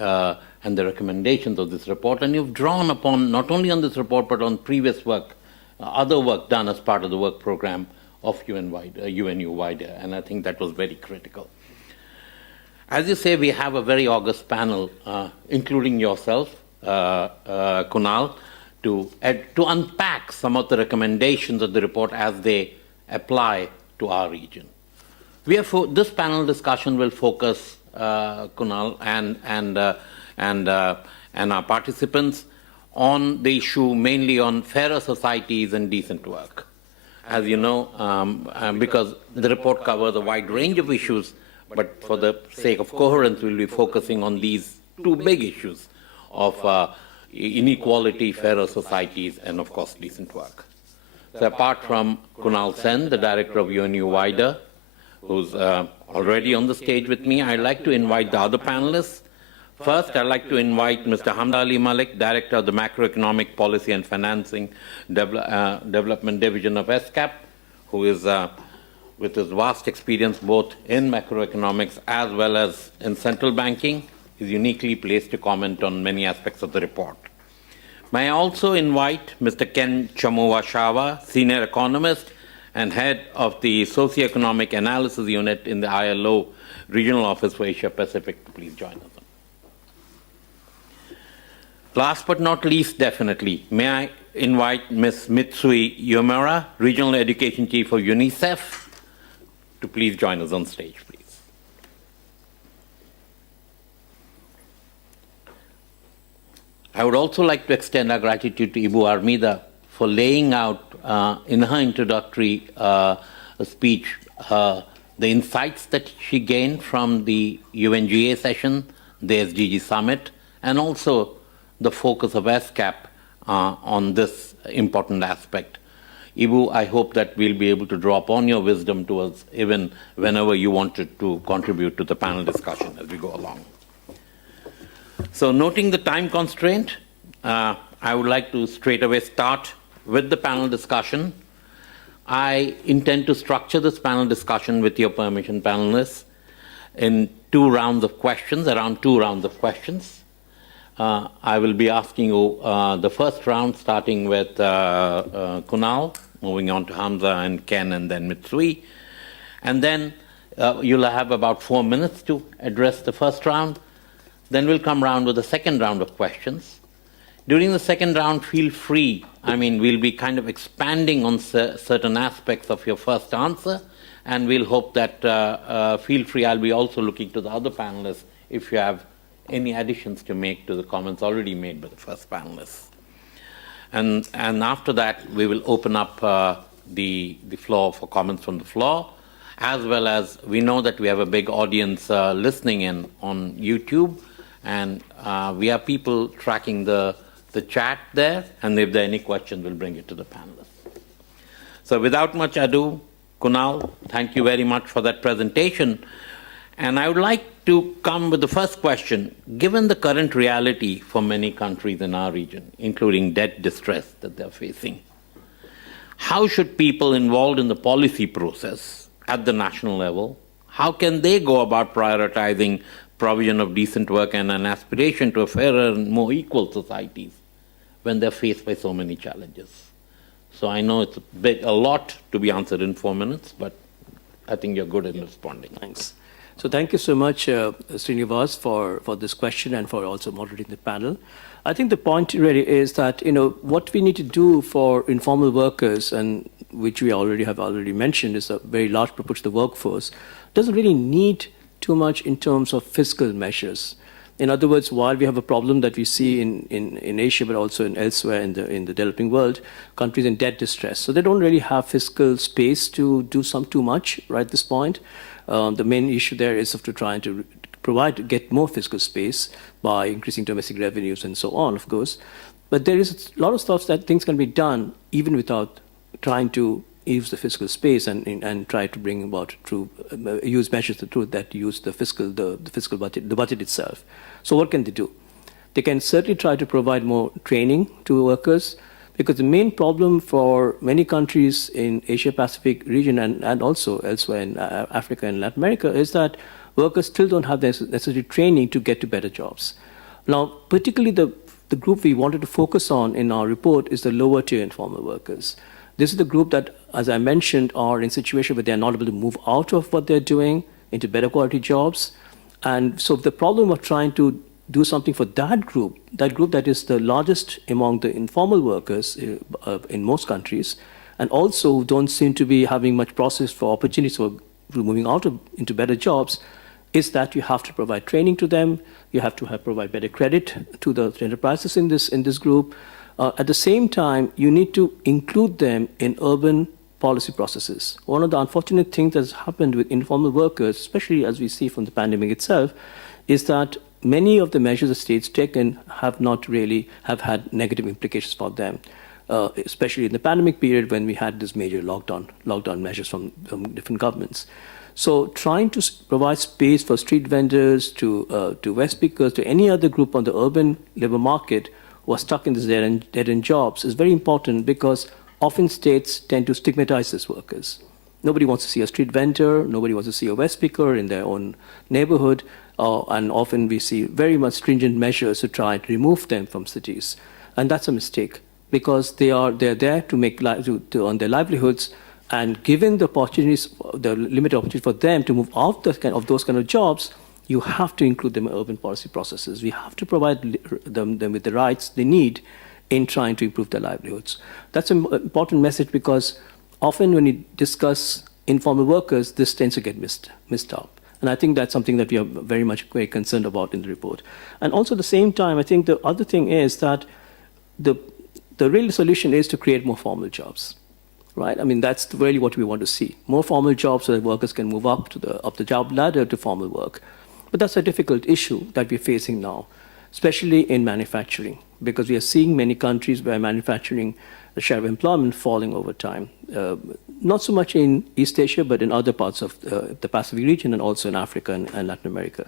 recommendations of this report, and you've drawn upon not only on this report but on previous work, other work done as part of the work program of UNU wider, and I think that was very critical. As you say, we have a very august panel, including yourself, Kunal, to unpack some of the recommendations of the report as they apply to our region. This panel discussion will focus, Kunal and our participants, on the issue mainly on fairer societies and decent work. As you know, because the report covers a wide range of issues, but for the sake of coherence, we'll be focusing on these two big issues of inequality, fairer societies, and of course, decent work. So apart from Kunal Sen, the director of UNU wider, who's already on the stage with me, I'd like to invite the other panelists. First, I'd like to invite Mr. Hamda Ali Malik, director of the Macroeconomic Policy and Financing Development Division of ESCAP, who is, with his vast experience both in macroeconomics as well as in central banking, is uniquely placed to comment on many aspects of the report. May I also invite Mr. Ken Chamuwashawa, senior economist and head of the Socioeconomic Analysis Unit in the ILO Regional Office for Asia Pacific, to please join us. Last but not least, definitely, may I invite Ms. Mitsui Yomura, Regional Education Chief of UNICEF, to please join us on stage, please. I would also like to extend our gratitude to Ibu Armida for laying out in her introductory speech the insights that she gained from the UNGA session, the SDG summit, and also the focus of ESCAP on this important aspect. Ibu, I hope that we'll be able to draw upon your wisdom to us even whenever you wanted to contribute to the panel discussion as we go along. So noting the time constraint, I would like to straight away start with the panel discussion. I intend to structure this panel discussion, with your permission, panelists, in around 2 rounds of questions. I will be asking you the first round, starting with Kunal, moving on to Hamza and Ken, and then Mitsui. And then you'll have about 4 minutes to address the first round. Then we'll come round with the second round of questions. During the second round, feel free. I mean, we'll be kind of expanding on certain aspects of your first answer, and we'll hope that feel free. I'll be also looking to the other panelists if you have any additions to make to the comments already made by the first panelists. And after that, we will open up the floor for comments from the floor, as well as we know that we have a big audience listening in on YouTube, and we have people tracking the chat there, and if there are any questions, we'll bring it to the panelists. So without much ado, Kunal, thank you very much for that presentation. And I would like to come with the first question. Given the current reality for many countries in our region, including debt distress that they're facing, how should people involved in the policy process at the national level, how can they go about prioritizing provision of decent work and an aspiration to a fairer and more equal societies when they're faced by so many challenges? So I know it's a lot to be answered in 4 minutes, but I think you're good in responding. Thanks. So thank you so much, Srinivas, for this question and for also moderating the panel. I think the point really is that, what we need to do for informal workers, and which we have already mentioned, is a very large proportion of the workforce, doesn't really need too much in terms of fiscal measures. In other words, while we have a problem that we see in Asia, but also elsewhere in the developing world, countries in debt distress. So they don't really have fiscal space to do too much right at this point. The main issue there is of trying to get more fiscal space by increasing domestic revenues and so on, of course. But there is a lot of stuff that things can be done even without trying to use the fiscal space and try to bring about use measures that use the fiscal budget, the budget itself. So what can they do? They can certainly try to provide more training to workers, because the main problem for many countries in Asia-Pacific region and also elsewhere in Africa and Latin America is that workers still don't have the necessary training to get to better jobs. Now, particularly the group we wanted to focus on in our report is the lower tier informal workers. This is the group that, as I mentioned, are in a situation where they're not able to move out of what they're doing into better quality jobs. And so the problem of trying to do something for that group that is the largest among the informal workers in most countries, and also don't seem to be having much process for opportunities for moving out into better jobs, is that you have to provide training to them, you have to provide better credit to the enterprises in this group. At the same time, you need to include them in urban policy processes. One of the unfortunate things that's happened with informal workers, especially as we see from the pandemic itself, is that many of the measures the state's taken have had negative implications for them, especially in the pandemic period when we had this major lockdown measures from different governments. So trying to provide space for street vendors, to West speakers, to any other group on the urban labor market who are stuck in these dead-end jobs is very important, because often states tend to stigmatize these workers. Nobody wants to see a street vendor, nobody wants to see a West speaker in their own neighborhood, and often we see very much stringent measures to try to remove them from cities. And that's a mistake, because they're there to earn their livelihoods, and given the opportunities, the limited opportunity for them to move out of those kind of jobs, you have to include them in urban policy processes. We have to provide them with the rights they need in trying to improve their livelihoods. That's an important message, because often when you discuss informal workers, this tends to get missed out. And I think that's something that we are very concerned about in the report. And also at the same time, I think the other thing is that the real solution is to create more formal jobs, right? I mean, that's really what we want to see. More formal jobs so that workers can move up the job ladder to formal work. But that's a difficult issue that we're facing now, especially in manufacturing, because we are seeing many countries where manufacturing, the share of employment falling over time. Not so much in East Asia, but in other parts of the Pacific region, and also in Africa and Latin America.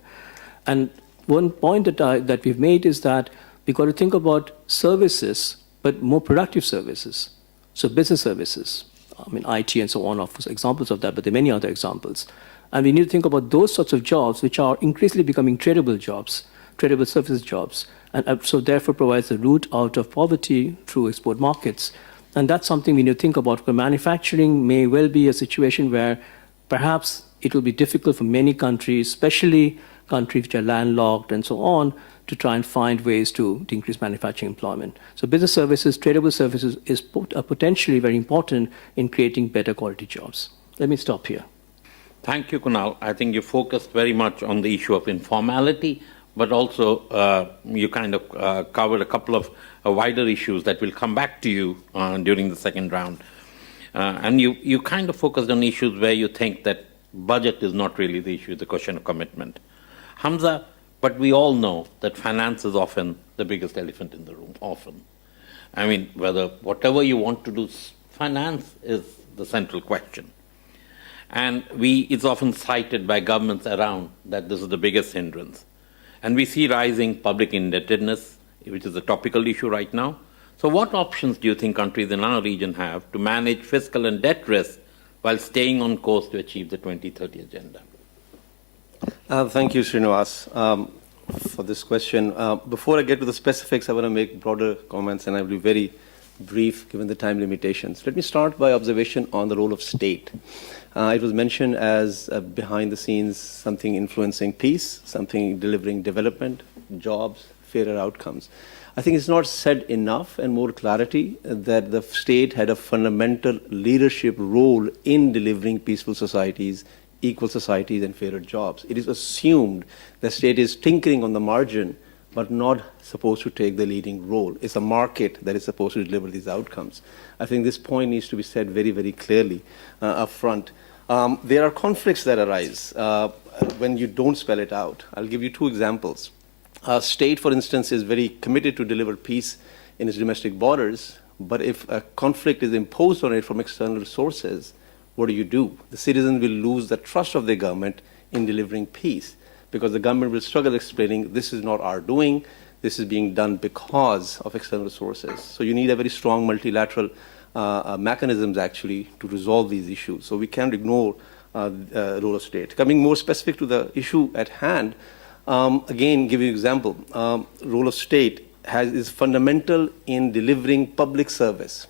And one point that we've made is that we've got to think about services, but more productive services. So business services, I mean, IT and so on are examples of that, but there are many other examples. And we need to think about those sorts of jobs which are increasingly becoming tradable jobs, tradable services jobs, and so therefore provides a route out of poverty through export markets. And that's something we need to think about, because manufacturing may well be a situation where perhaps it will be difficult for many countries, especially countries which are landlocked and so on, to try and find ways to increase manufacturing employment. So business services, tradable services are potentially very important in creating better quality jobs. Let me stop here. Thank you, Kunal. I think you focused very much on the issue of informality, but also you kind of covered a couple of wider issues that will come back to you during the second round. And you kind of focused on issues where you think that budget is not really the issue, the question of commitment. Hamza, but we all know that finance is often the biggest elephant in the room, often. I mean, whatever you want to do, finance is the central question. And it's often cited by governments around that this is the biggest hindrance. And we see rising public indebtedness, which is a topical issue right now. So what options do you think countries in our region have to manage fiscal and debt risk while staying on course to achieve the 2030 agenda? Thank you, Srinivas, for this question. Before I get to the specifics, I want to make broader comments, and I will be very brief given the time limitations. Let me start by observation on the role of state. It was mentioned as behind the scenes something influencing peace, something delivering development, jobs, fairer outcomes. I think it's not said enough and more clarity that the state had a fundamental leadership role in delivering peaceful societies, equal societies, and fairer jobs. It is assumed the state is tinkering on the margin, but not supposed to take the leading role. It's a market that is supposed to deliver these outcomes. I think this point needs to be said very, very clearly up front. There are conflicts that arise when you don't spell it out. I'll give you two examples. State, for instance, is very committed to deliver peace in its domestic borders, but if a conflict is imposed on it from external sources, what do? The citizens will lose the trust of the government in delivering peace, because the government will struggle explaining this is not our doing, this is being done because of external sources. So you need a very strong multilateral mechanisms actually to resolve these issues. So we can't ignore the role of state. Coming more specific to the issue at hand, again, give you an example. Role of state is fundamental in delivering public service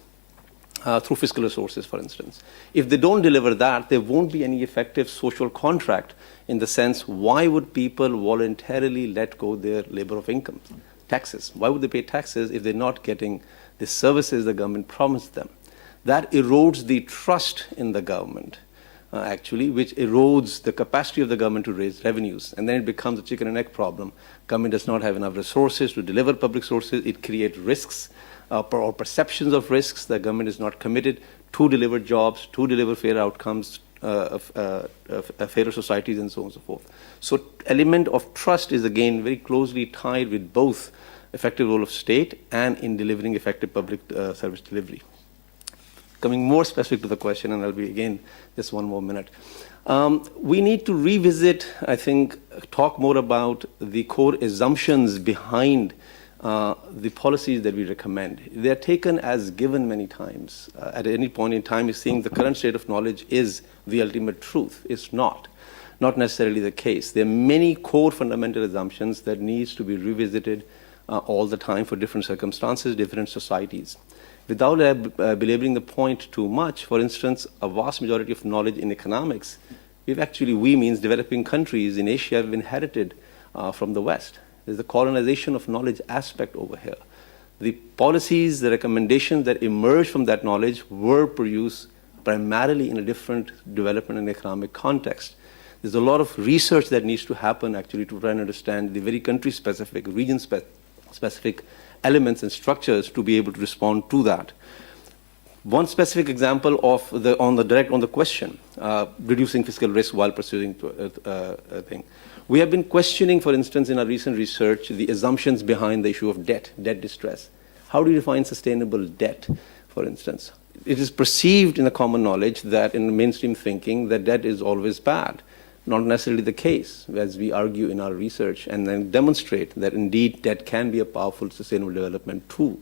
through fiscal resources, for instance. If they don't deliver that, there won't be any effective social contract in the sense, why would people voluntarily let go their labor of income? Taxes. Why would they pay taxes if they're not getting the services the government promised them? That erodes the trust in the government, actually, which erodes the capacity of the government to raise revenues. And then it becomes a chicken and egg problem. Government does not have enough resources to deliver public sources. It creates risks or perceptions of risks. The government is not committed to deliver jobs, to deliver fair outcomes, fairer societies, and so on and so forth. So element of trust is, again, very closely tied with both effective role of state and in delivering effective public service delivery. Coming more specific to the question, and I'll be, again, just one more minute. We need to revisit, I think, talk more about the core assumptions behind the policies that we recommend. They are taken as given many times. At any point in time, you think the current state of knowledge is the ultimate truth. It's not necessarily the case. There are many core fundamental assumptions that needs to be revisited all the time for different circumstances, different societies. Without belaboring the point too much, for instance, a vast majority of knowledge in economics, we means developing countries in Asia have inherited from the West. There's the colonization of knowledge aspect over here. The policies, the recommendations that emerge from that knowledge were produced primarily in a different development and economic context. There's a lot of research that needs to happen actually to try and understand the very country-specific, region-specific elements and structures to be able to respond to that. One specific example of on the question, reducing fiscal risk while pursuing a thing. We have been questioning, for instance, in our recent research, the assumptions behind the issue of debt distress. How do you define sustainable debt, for instance? It is perceived in the common knowledge that in mainstream thinking that debt is always bad. Not necessarily the case, as we argue in our research and then demonstrate that indeed debt can be a powerful sustainable development tool.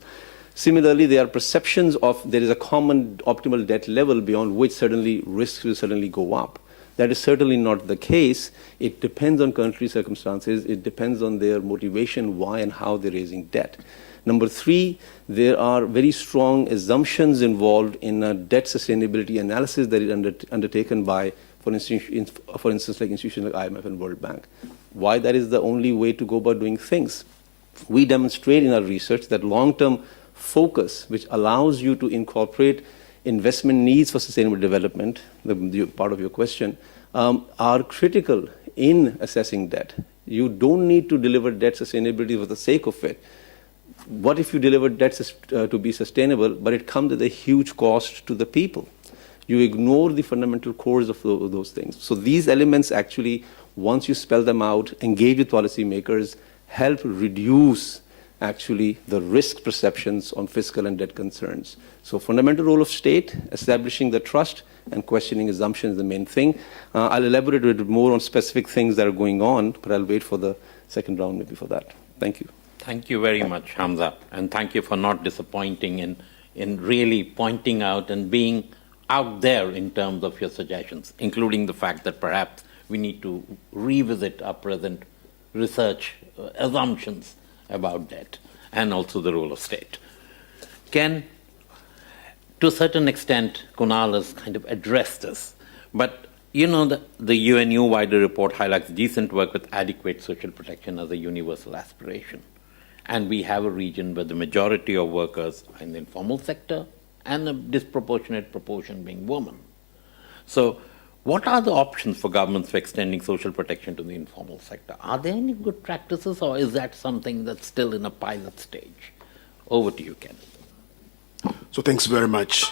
Similarly, there are perceptions of there is a common optimal debt level beyond which certainly risks will certainly go up. That is certainly not the case. It depends on country circumstances. It depends on their motivation, why and how they're raising debt. Number three, there are very strong assumptions involved in a debt sustainability analysis that is undertaken by, for instance, like institutions like IMF and World Bank. Why that is the only way to go about doing things? We demonstrate in our research that long-term focus, which allows you to incorporate investment needs for sustainable development, the part of your question, are critical in assessing debt. You don't need to deliver debt sustainability for the sake of it. What if you deliver debt to be sustainable, but it comes at a huge cost to the people? You ignore the fundamental cores of those things. So these elements actually, once you spell them out, engage with policymakers, help reduce actually the risk perceptions on fiscal and debt concerns. So fundamental role of state, establishing the trust and questioning assumptions is the main thing. I'll elaborate a bit more on specific things that are going on, but I'll wait for the second round maybe for that. Thank you. Thank you very much, Hamza, and thank you for not disappointing in really pointing out and being out there in terms of your suggestions, including the fact that perhaps we need to revisit our present research assumptions about debt and also the role of state. Ken, to a certain extent, Kunal has kind of addressed this, but you know the UNU wider report highlights decent work with adequate social protection as a universal aspiration. And we have a region where the majority of workers are in the informal sector and a disproportionate proportion being women. So what are the options for governments for extending social protection to the informal sector? Are there any good practices, or is that something that's still in a pilot stage? Over to you, Ken. So thanks very much.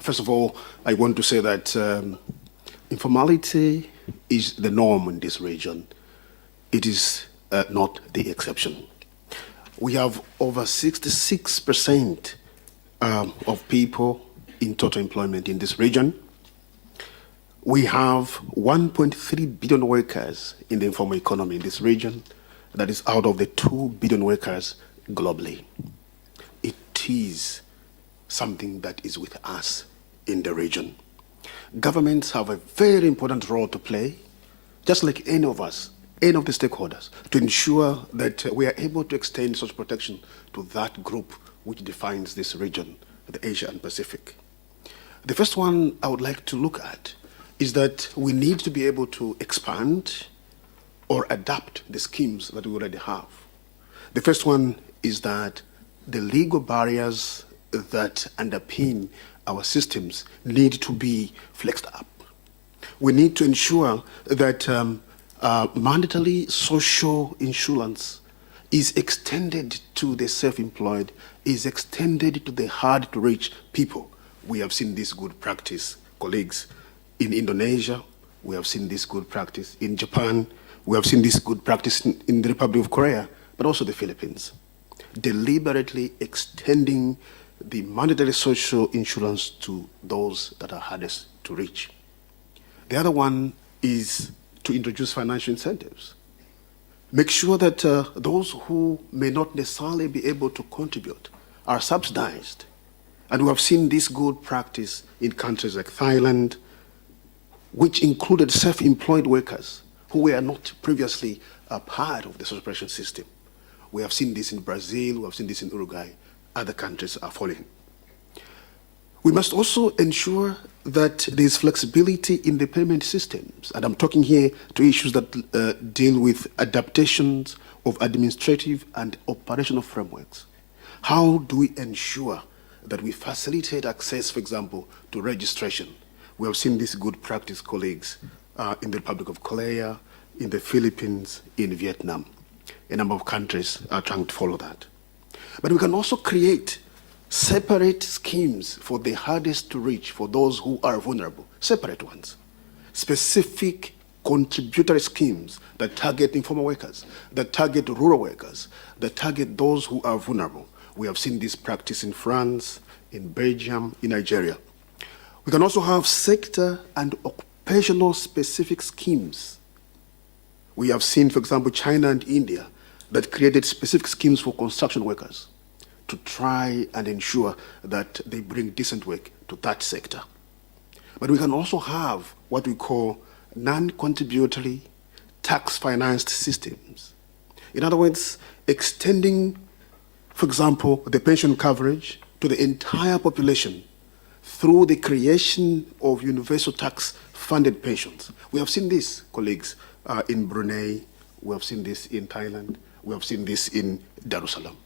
First of all, I want to say that informality is the norm in this region. It is not the exception. We have over 66% of people in total employment in this region. We have 1.3 billion workers in the informal economy in this region. That is out of the 2 billion workers globally. It is something that is with us in the region. Governments have a very important role to play, just like any of us, any of the stakeholders, to ensure that we are able to extend social protection to that group which defines this region, the Asia and Pacific. The first one I would like to look at is that we need to be able to expand or adapt the schemes that we already have. The first one is that the legal barriers that underpin our systems need to be flexed up. We need to ensure that mandatory social insurance is extended to the self-employed, is extended to the hard-to-reach people. We have seen this good practice, colleagues, in Indonesia. We have seen this good practice in Japan. We have seen this good practice in the Republic of Korea, but also the Philippines. Deliberately extending the mandatory social insurance to those that are hardest to reach. The other one is to introduce financial incentives. Make sure that those who may not necessarily be able to contribute are subsidized. And we have seen this good practice in countries like Thailand, which included self-employed workers who were not previously a part of the social protection system. We have seen this in Brazil, we have seen this in Uruguay. Other countries are following. We must also ensure that there is flexibility in the payment systems. And I'm talking here to issues that deal with adaptations of administrative and operational frameworks. How do we ensure that we facilitate access, for example, to registration? We have seen this good practice, colleagues, in the Republic of Korea, in the Philippines, in Vietnam. A number of countries are trying to follow that. But we can also create separate schemes for the hardest to reach, for those who are vulnerable, separate ones. Specific contributory schemes that target informal workers, that target rural workers, that target those who are vulnerable. We have seen this practice in France, in Belgium, in Nigeria. We can also have sector and occupational specific schemes. We have seen, for example, China and India that created specific schemes for construction workers, to try and ensure that they bring decent work to that sector. But we can also have what we call non-contributory tax-financed systems. In other words, extending, for example, the pension coverage to the entire population through the creation of universal tax-funded pensions. We have seen this, colleagues, in Brunei. We have seen this in Thailand. We have seen this in Darussalam.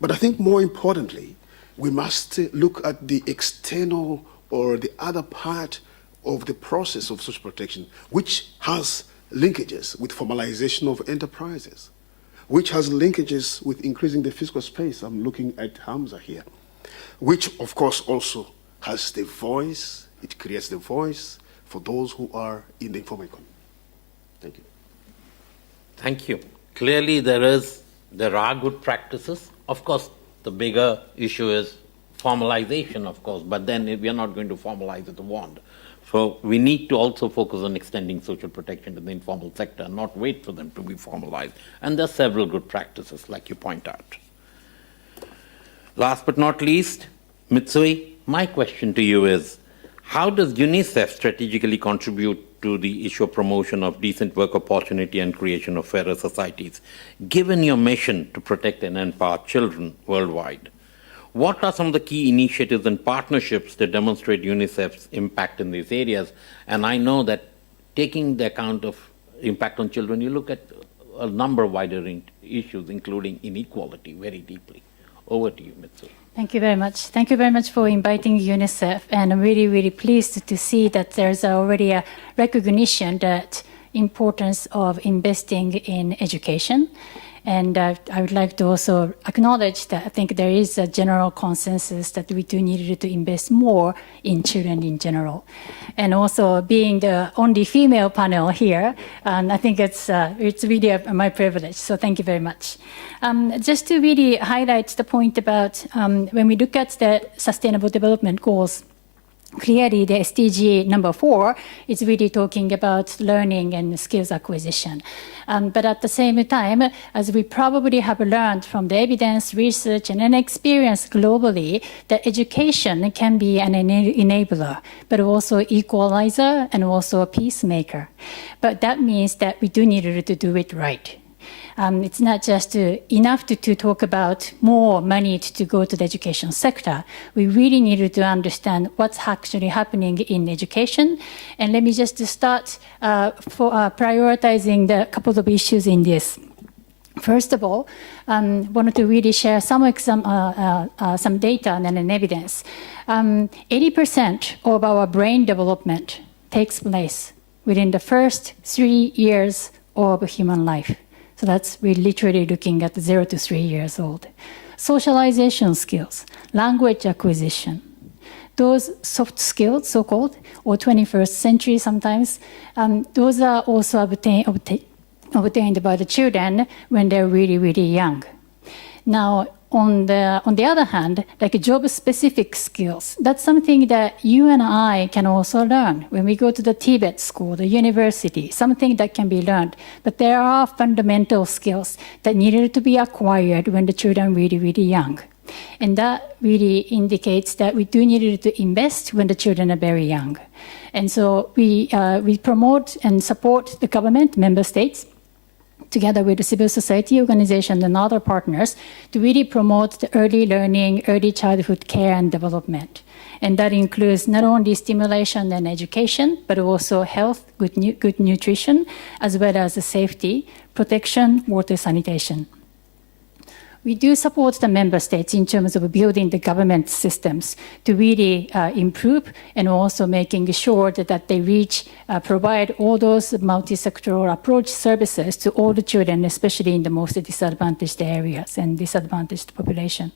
But I think more importantly, we must look at the external or the other part of the process of social protection, which has linkages with formalization of enterprises, which has linkages with increasing the fiscal space. I'm looking at Hamza here, which of course also has the voice, it creates the voice for those who are in the informal economy. Thank you. Thank you. Clearly there are good practices. Of course, the bigger issue is formalization, of course, but then we are not going to formalize it, the wand. So we need to also focus on extending social protection to the informal sector and not wait for them to be formalized. And there are several good practices, like you point out. Last but not least, Mitsui, my question to you is, how does UNICEF strategically contribute to the issue of promotion of decent work opportunity and creation of fairer societies, given your mission to protect and empower children worldwide? What are some of the key initiatives and partnerships that demonstrate UNICEF's impact in these areas? And I know that taking the account of impact on children, you look at a number of wider issues, including inequality, very deeply. Over to you, Mitsui. Thank you very much. Thank you very much for inviting UNICEF. And I'm really, really pleased to see that there's already a recognition that importance of investing in education. And I would like to also acknowledge that I think there is a general consensus that we do need to invest more in children in general. And also being the only female panel here, I think it's really my privilege. So thank you very much. Just to really highlight the point about when we look at the Sustainable Development Goals, clearly the SDG number 4 is really talking about learning and skills acquisition. But at the same time, as we probably have learned from the evidence, research, and an experience globally, that education can be an enabler, but also equalizer and also a peacemaker. But that means that we do need to do it right. It's not just enough to talk about more money to go to the education sector. We really needed to understand what's actually happening in education. And let me just start prioritizing the couple of issues in this. First of all, wanted to really share some data and an evidence. 80% of our brain development takes place within the first 3 years of human life. So that's we're literally looking at 0 to 3 years old. Socialization skills, language acquisition, those soft skills, so-called, or 21st century sometimes, those are also obtained by the children when they're really, really young. Now, on the other hand, like job-specific skills, that's something that you and I can also learn when we go to the Tibet school, the university, something that can be learned. But there are fundamental skills that needed to be acquired when the children are really, really young. And that really indicates that we do need to invest when the children are very young. And so we promote and support the government, member states, together with the civil society organization and other partners, to really promote the early learning, early childhood care and development. And that includes not only stimulation and education, but also health, good nutrition, as well as the safety, protection, water sanitation. We do support the member states in terms of building the government systems to really improve, and also making sure that they provide all those multi-sectoral approach services to all the children, especially in the most disadvantaged areas and disadvantaged population.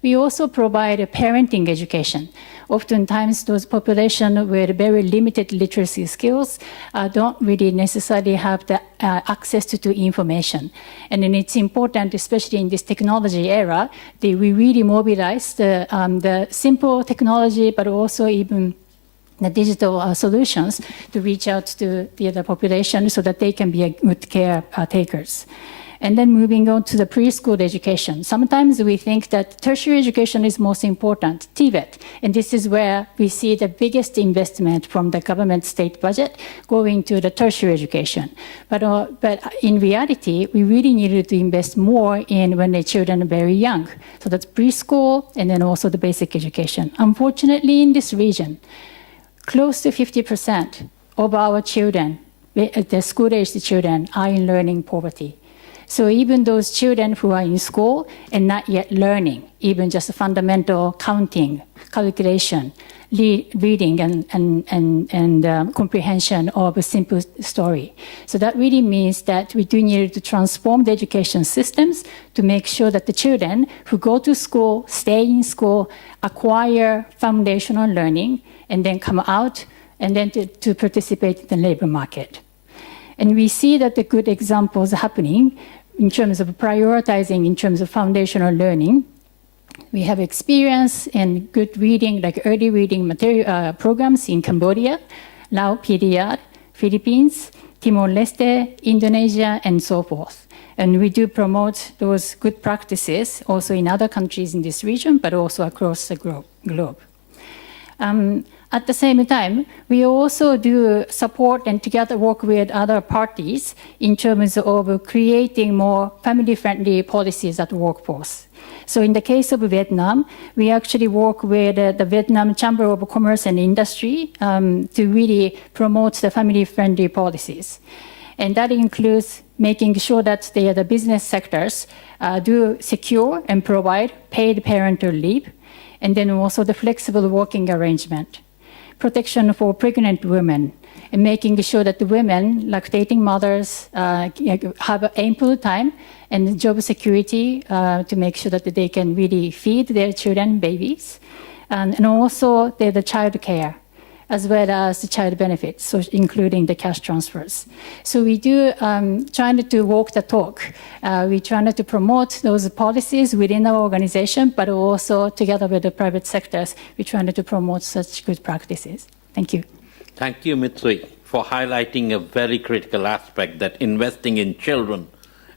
We also provide a parenting education. Oftentimes, those populations with very limited literacy skills don't really necessarily have the access to information. And then it's important, especially in this technology era, that we really mobilize the simple technology, but also even the digital solutions to reach out to the other population so that they can be good care takers. and then moving on to the preschool education. Sometimes we think that tertiary education is most important, TVET, and this is where we see the biggest investment from the government state budget going to the tertiary education. But in reality, we really needed to invest more in when the children are very young. So that's preschool and then also the basic education. Unfortunately, in this region, close to 50% of our children, the school-aged children, are in learning poverty. So even those children who are in school and not yet learning, even just fundamental counting, calculation, reading and comprehension of a simple story. So that really means that we do need to transform the education systems to make sure that the children who go to school, stay in school, acquire foundational learning, and then come out and then to participate in the labor market. And we see that the good examples happening in terms of prioritizing in terms of foundational learning. We have experience in good reading, like early reading material programs in Cambodia, Laos, PDR, Philippines, Timor-Leste, Indonesia, and so forth. And we do promote those good practices also in other countries in this region, but also across the globe. At the same time, we also do support and together work with other parties in terms of creating more family-friendly policies at the workforce. So in the case of Vietnam, we actually work with the Vietnam Chamber of Commerce and Industry to really promote the family-friendly policies. And that includes making sure that the business sectors do secure and provide paid parental leave, and then also the flexible working arrangement, protection for pregnant women, and making sure that the women, lactating mothers, have ample time and job security to make sure that they can really feed their children, babies, and also the child care, as well as the child benefits, so including the cash transfers. So we do try to walk the talk. We try to promote those policies within our organization, but also together with the private sectors, we try to promote such good practices. Thank you. Thank you, Mitsui, for highlighting a very critical aspect that investing in children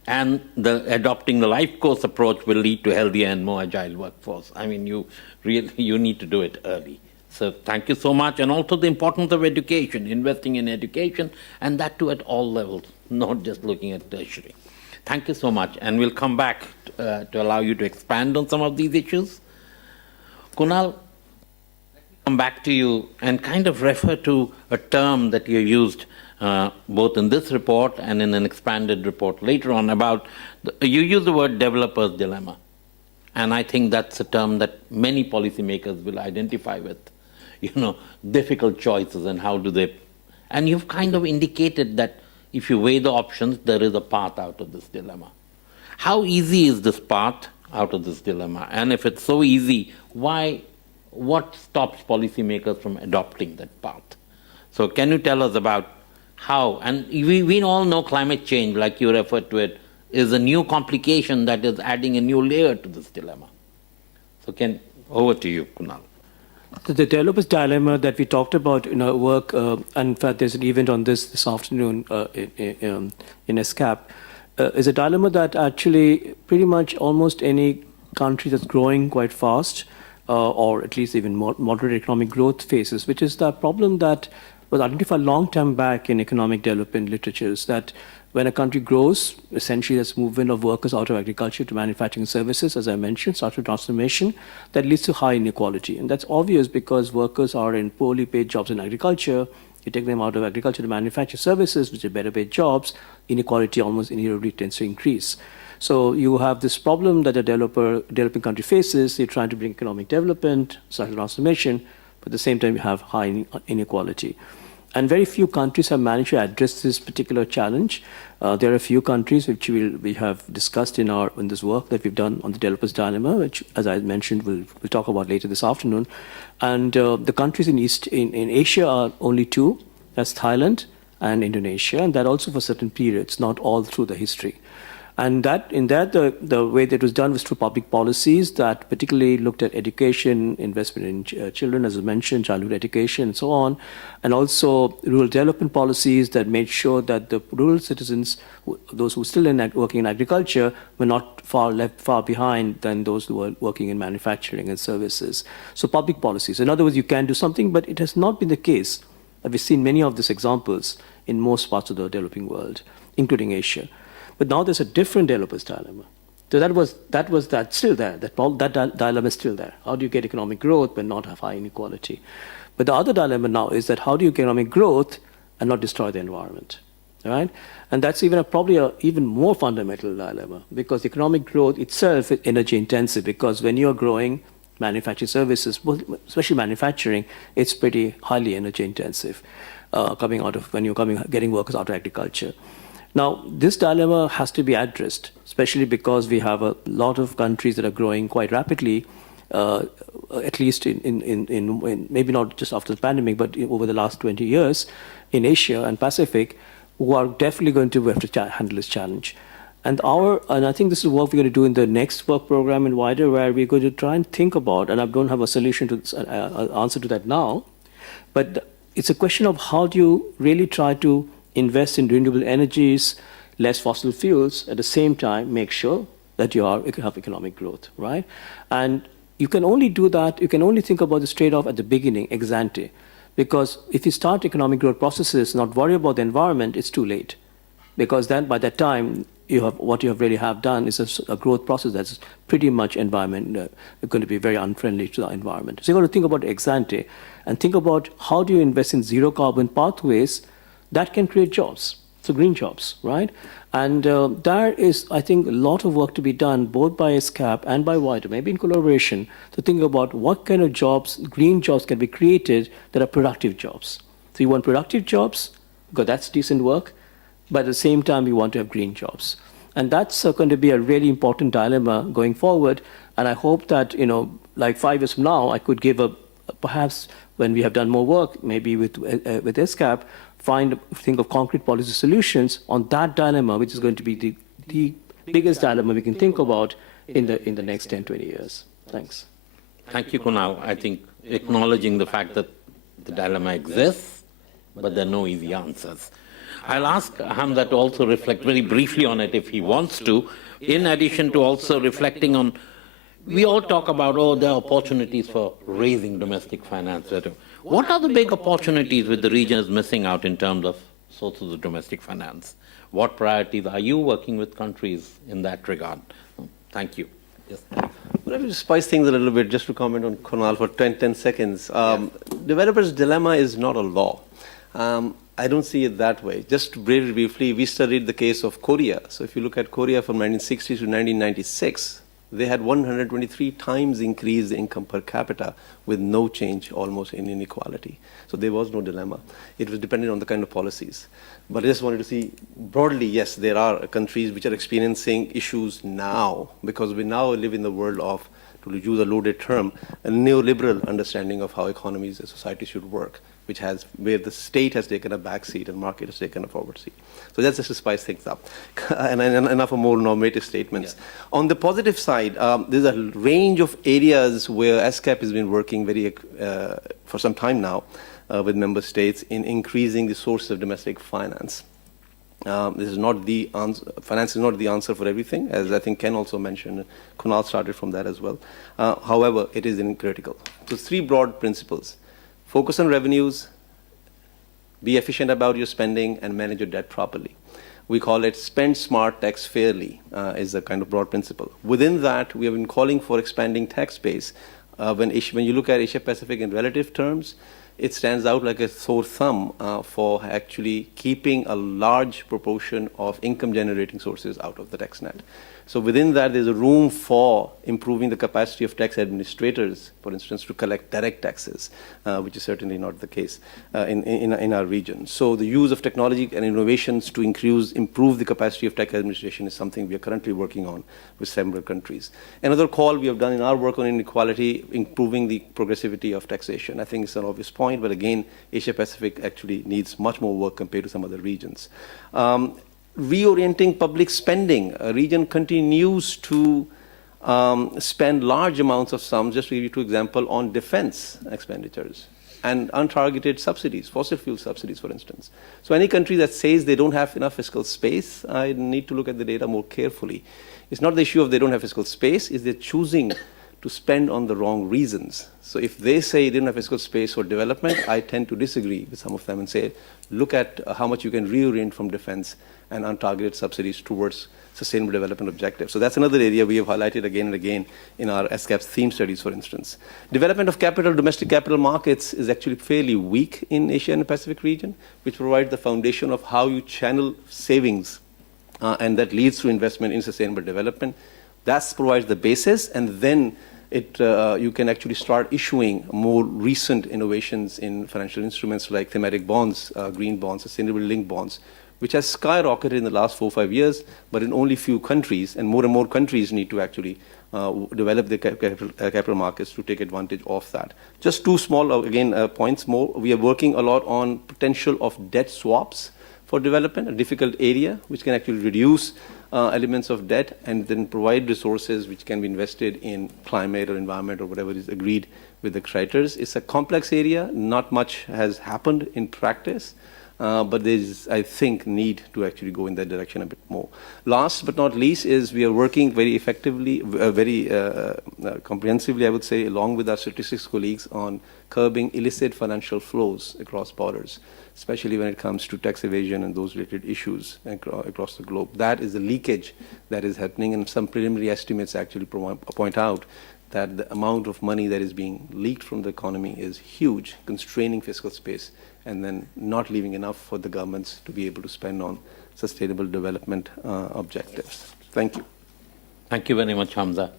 and adopting the life course approach will lead to healthier and more agile workforce. I mean, you need to do it early. So thank you so much. And also the importance of education, investing in education, and that too at all levels, not just looking at tertiary. Thank you so much. And we'll come back to allow you to expand on some of these issues. Kunal, let me come back to you and kind of refer to a term that you used both in this report and in an expanded report later on about, you use the word developer's dilemma. And I think that's a term that many policymakers will identify with. Difficult choices and how do they... And you've kind of indicated that if you weigh the options, there is a path out of this dilemma. How easy is this path out of this dilemma? And if it's so easy, what stops policymakers from adopting that path? So can you tell us about how, and we all know climate change, like you referred to it, is a new complication that is adding a new layer to this dilemma. So over to you, Kunal. The developer's dilemma that we talked about in our work, and in fact there's an event on this afternoon in ESCAP, is a dilemma that actually pretty much almost any country that's growing quite fast, or at least even moderate economic growth faces, which is the problem that was identified long time back in economic development literatures, that when a country grows, essentially there's movement of workers out of agriculture to manufacturing services, as I mentioned, social transformation, that leads to high inequality. And that's obvious because workers are in poorly paid jobs in agriculture. You take them out of agriculture to manufacture services, which are better paid jobs, inequality almost inevitably tends to increase. So you have this problem that a developing country faces. They're trying to bring economic development, social transformation, but at the same time you have high inequality. And very few countries have managed to address this particular challenge. There are a few countries which we have discussed in this work that we've done on the developer's dilemma, which, as I mentioned, we'll talk about later this afternoon. And the countries in Asia are only two. That's Thailand and Indonesia, and that also for certain periods, not all through the history. And the way that was done was through public policies that particularly looked at education, investment in children, as I mentioned, childhood education, and so on, and also rural development policies that made sure that the rural citizens, those who were still working in agriculture, were not left far behind than those who were working in manufacturing and services. So public policies. In other words, you can do something, but it has not been the case. We've seen many of these examples in most parts of the developing world, including Asia. But now there's a different developer's dilemma. So that's still there. That dilemma is still there. How do you get economic growth but not have high inequality? But the other dilemma now is that how do you get economic growth and not destroy the environment, right? And that's probably an even more fundamental dilemma, because economic growth itself is energy intensive, because when you're growing manufacturing services, especially manufacturing, it's pretty highly energy intensive, getting workers out of agriculture. Now, this dilemma has to be addressed, especially because we have a lot of countries that are growing quite rapidly, at least in maybe not just after the pandemic, but over the last 20 years in Asia and Pacific, who are definitely going to have to handle this challenge. And I think this is what we're going to do in the next work program in WIDER, where we're going to try and think about, and I don't have a solution to this, answer to that now, but it's a question of how do you really try to invest in renewable energies, less fossil fuels, at the same time make sure that you have economic growth, right? And you can only do that, you can only think about this trade-off at the beginning, ex ante, because if you start economic growth processes, not worry about the environment, it's too late. Because then by that time, what you really have done is a growth process that's pretty much going to be very unfriendly to the environment. So you've got to think about ex ante and think about how do you invest in zero carbon pathways that can create jobs, so green jobs, right? And there is, I think, a lot of work to be done, both by ESCAP and by WIDER, maybe in collaboration, to think about what kind of jobs, green jobs, can be created that are productive jobs. So you want productive jobs, because that's decent work, but at the same time, we want to have green jobs. And that's going to be a really important dilemma going forward. And I hope that, like 5 years from now, I could give perhaps when we have done more work, maybe with ESCAP, think of concrete policy solutions on that dilemma, which is going to be the biggest dilemma we can think about in the next 10, 20 years. Thanks. Thank you, Kunal. I think acknowledging the fact that the dilemma exists, but there are no easy answers. I'll ask Hamza to also reflect very briefly on it if he wants to, in addition to also reflecting on, we all talk about, there are opportunities for raising domestic finance. What are the big opportunities which the region is missing out in terms of sources of domestic finance? What priorities are you working with countries in that regard? Thank you. Yes. Let me just spice things a little bit, just to comment on Kunal for 10 seconds. Developer's dilemma is not a law. I don't see it that way. Just very briefly, we studied the case of Korea. So if you look at Korea from 1960 to 1996, they had 123 times increased income per capita with no change almost in inequality. So there was no dilemma. It was dependent on the kind of policies. But I just wanted to see broadly, yes, there are countries which are experiencing issues now, because we now live in the world of, to use a loaded term, a neoliberal understanding of how economies and society should work, where the state has taken a back seat and market has taken a forward seat. So that's just to spice things up. and enough of more normative statements. Yeah. On the positive side, there's a range of areas where ESCAP has been working for some time now with member states in increasing the source of domestic finance. This is not the answer. Finance is not the answer for everything, as I think Ken also mentioned. Kunal started from that as well. However, it is critical. So 3 broad principles. Focus on revenues, be efficient about your spending, and manage your debt properly. We call it spend smart, tax fairly, is a kind of broad principle. Within that, we have been calling for expanding tax base. When you look at Asia Pacific in relative terms, it stands out like a sore thumb for actually keeping a large proportion of income generating sources out of the tax net. So within that, there's a room for improving the capacity of tax administrators, for instance, to collect direct taxes, which is certainly not the case in our region. So the use of technology and innovations to improve the capacity of tax administration is something we are currently working on with several countries. Another call we have done in our work on inequality, improving the progressivity of taxation. I think it's an obvious point, but again, Asia Pacific actually needs much more work compared to some other regions. reorienting public spending. A region continues to spend large amounts of sums, just to give you two examples, on defense expenditures and untargeted subsidies, fossil fuel subsidies, for instance. So any country that says they don't have enough fiscal space, I need to look at the data more carefully. It's not the issue of they don't have fiscal space, it's they're choosing to spend on the wrong reasons. So if they say they don't have fiscal space for development, I tend to disagree with some of them and say, look at how much you can reorient from defense and untargeted subsidies towards sustainable development objectives. So that's another area we have highlighted again and again in our ESCAP theme studies, for instance. Development of capital, domestic capital markets is actually fairly weak in Asia and the Pacific region, which provides the foundation of how you channel savings, and that leads to investment in sustainable development. That provides the basis, and then you can actually start issuing more recent innovations in financial instruments like thematic bonds, green bonds, sustainable linked bonds, which has skyrocketed in the last 4 or 5 years, but in only few countries, and more countries need to actually develop their capital markets to take advantage of that. Just two small, points more. We are working a lot on potential of debt swaps for development, a difficult area, which can actually reduce elements of debt and then provide resources which can be invested in climate or environment or whatever is agreed with the creditors. It's a complex area. Not much has happened in practice. But there is, I think, need to actually go in that direction a bit more. Last but not least is we are working very effectively, very comprehensively, I would say, along with our statistics colleagues on curbing illicit financial flows across borders, especially when it comes to tax evasion and those related issues across the globe. That is the leakage that is happening, and some preliminary estimates actually point out that the amount of money that is being leaked from the economy is huge, constraining fiscal space, and then not leaving enough for the governments to be able to spend on sustainable development objectives. Thank you. Thank you very much, Hamza.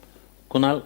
Kunal,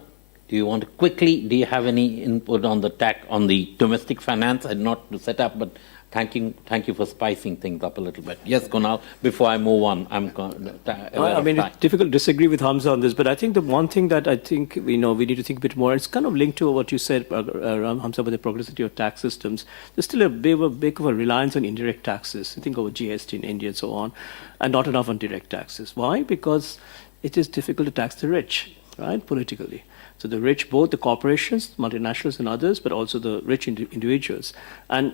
do you want to quickly, do you have any input on the domestic finance? And not to set up, but thank you for spicing things up a little bit. Yes, Kunal, before I move on, it's difficult to disagree with Hamza on this, but I think the one thing that I think we need to think a bit more, it's kind of linked to what you said, Hamza, about the progressivity of tax systems. There's still a big of a reliance on indirect taxes. I think over GST in India and so on, and not enough on direct taxes. Why? Because it is difficult to tax the rich, right, politically. So the rich, both the corporations, multinationals and others, but also the rich individuals. And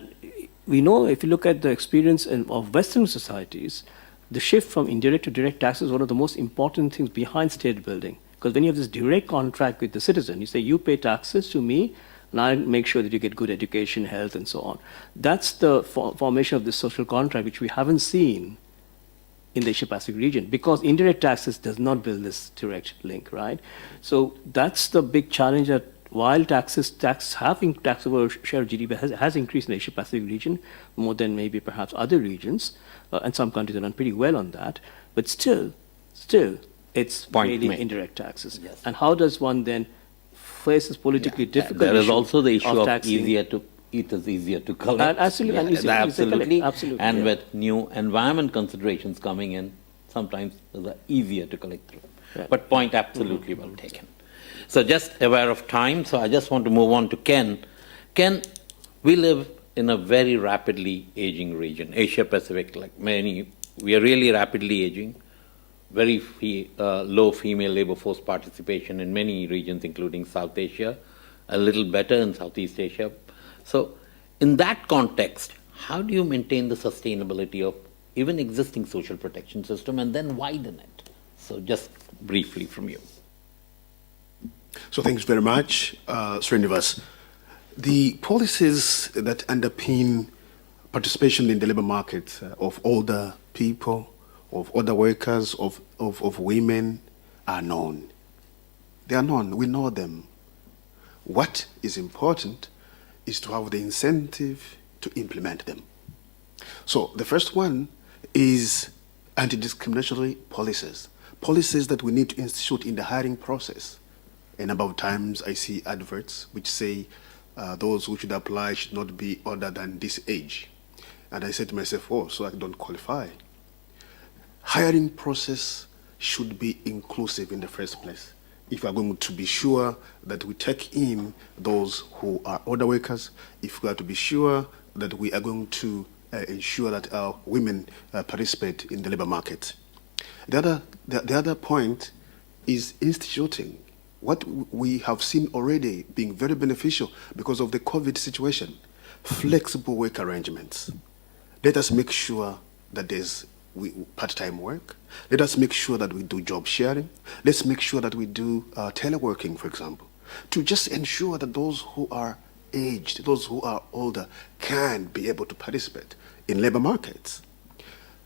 we know, if you look at the experience of Western societies, the shift from indirect to direct taxes is one of the most important things behind state building. Because when you have this direct contract with the citizen, you say, you pay taxes to me, and I make sure that you get good education, health, and so on. That's the formation of this social contract, which we haven't seen in the Asia-Pacific region, because indirect taxes does not build this direct link, right? So that's the big challenge, that while tax over share of GDP has increased in the Asia-Pacific region more than maybe perhaps other regions, and some countries have done pretty well on that, but still, it's mainly indirect taxes. Yes. And how does one then face this politically difficult issue? There is also the issue of taxing. it is easier to collect. Absolutely. Absolutely. Absolutely. And yeah. with new environment considerations coming in, sometimes they're easier to collect through. Right. But point absolutely well taken. So just aware of time, so I just want to move on to Ken. Ken, we live in a very rapidly aging region, Asia Pacific, like many, we are really rapidly aging, very low female labor force participation in many regions, including South Asia, a little better in Southeast Asia. So in that context, how do you maintain the sustainability of even existing social protection system and then widen it? So just briefly from you. So thanks very much, Srinivas. The policies that underpin participation in the labor market of older people, of other workers, of women are known. They are known. We know them. What is important is to have the incentive to implement them. So the first one is anti-discriminatory policies, policies that we need to institute in the hiring process. A number of times I see adverts which say those who should apply should not be older than this age. And I said to myself, oh, so I don't qualify. Hiring process should be inclusive in the first place. If we are going to be sure that we take in those who are older workers, if we are to be sure that we are going to ensure that women participate in the labor market. The other point is instituting what we have seen already being very beneficial because of the COVID situation, flexible work arrangements. Let us make sure that there's part-time work. Let us make sure that we do job sharing. Let's make sure that we do teleworking, for example, to just ensure that those who are aged, those who are older, can be able to participate in labor markets.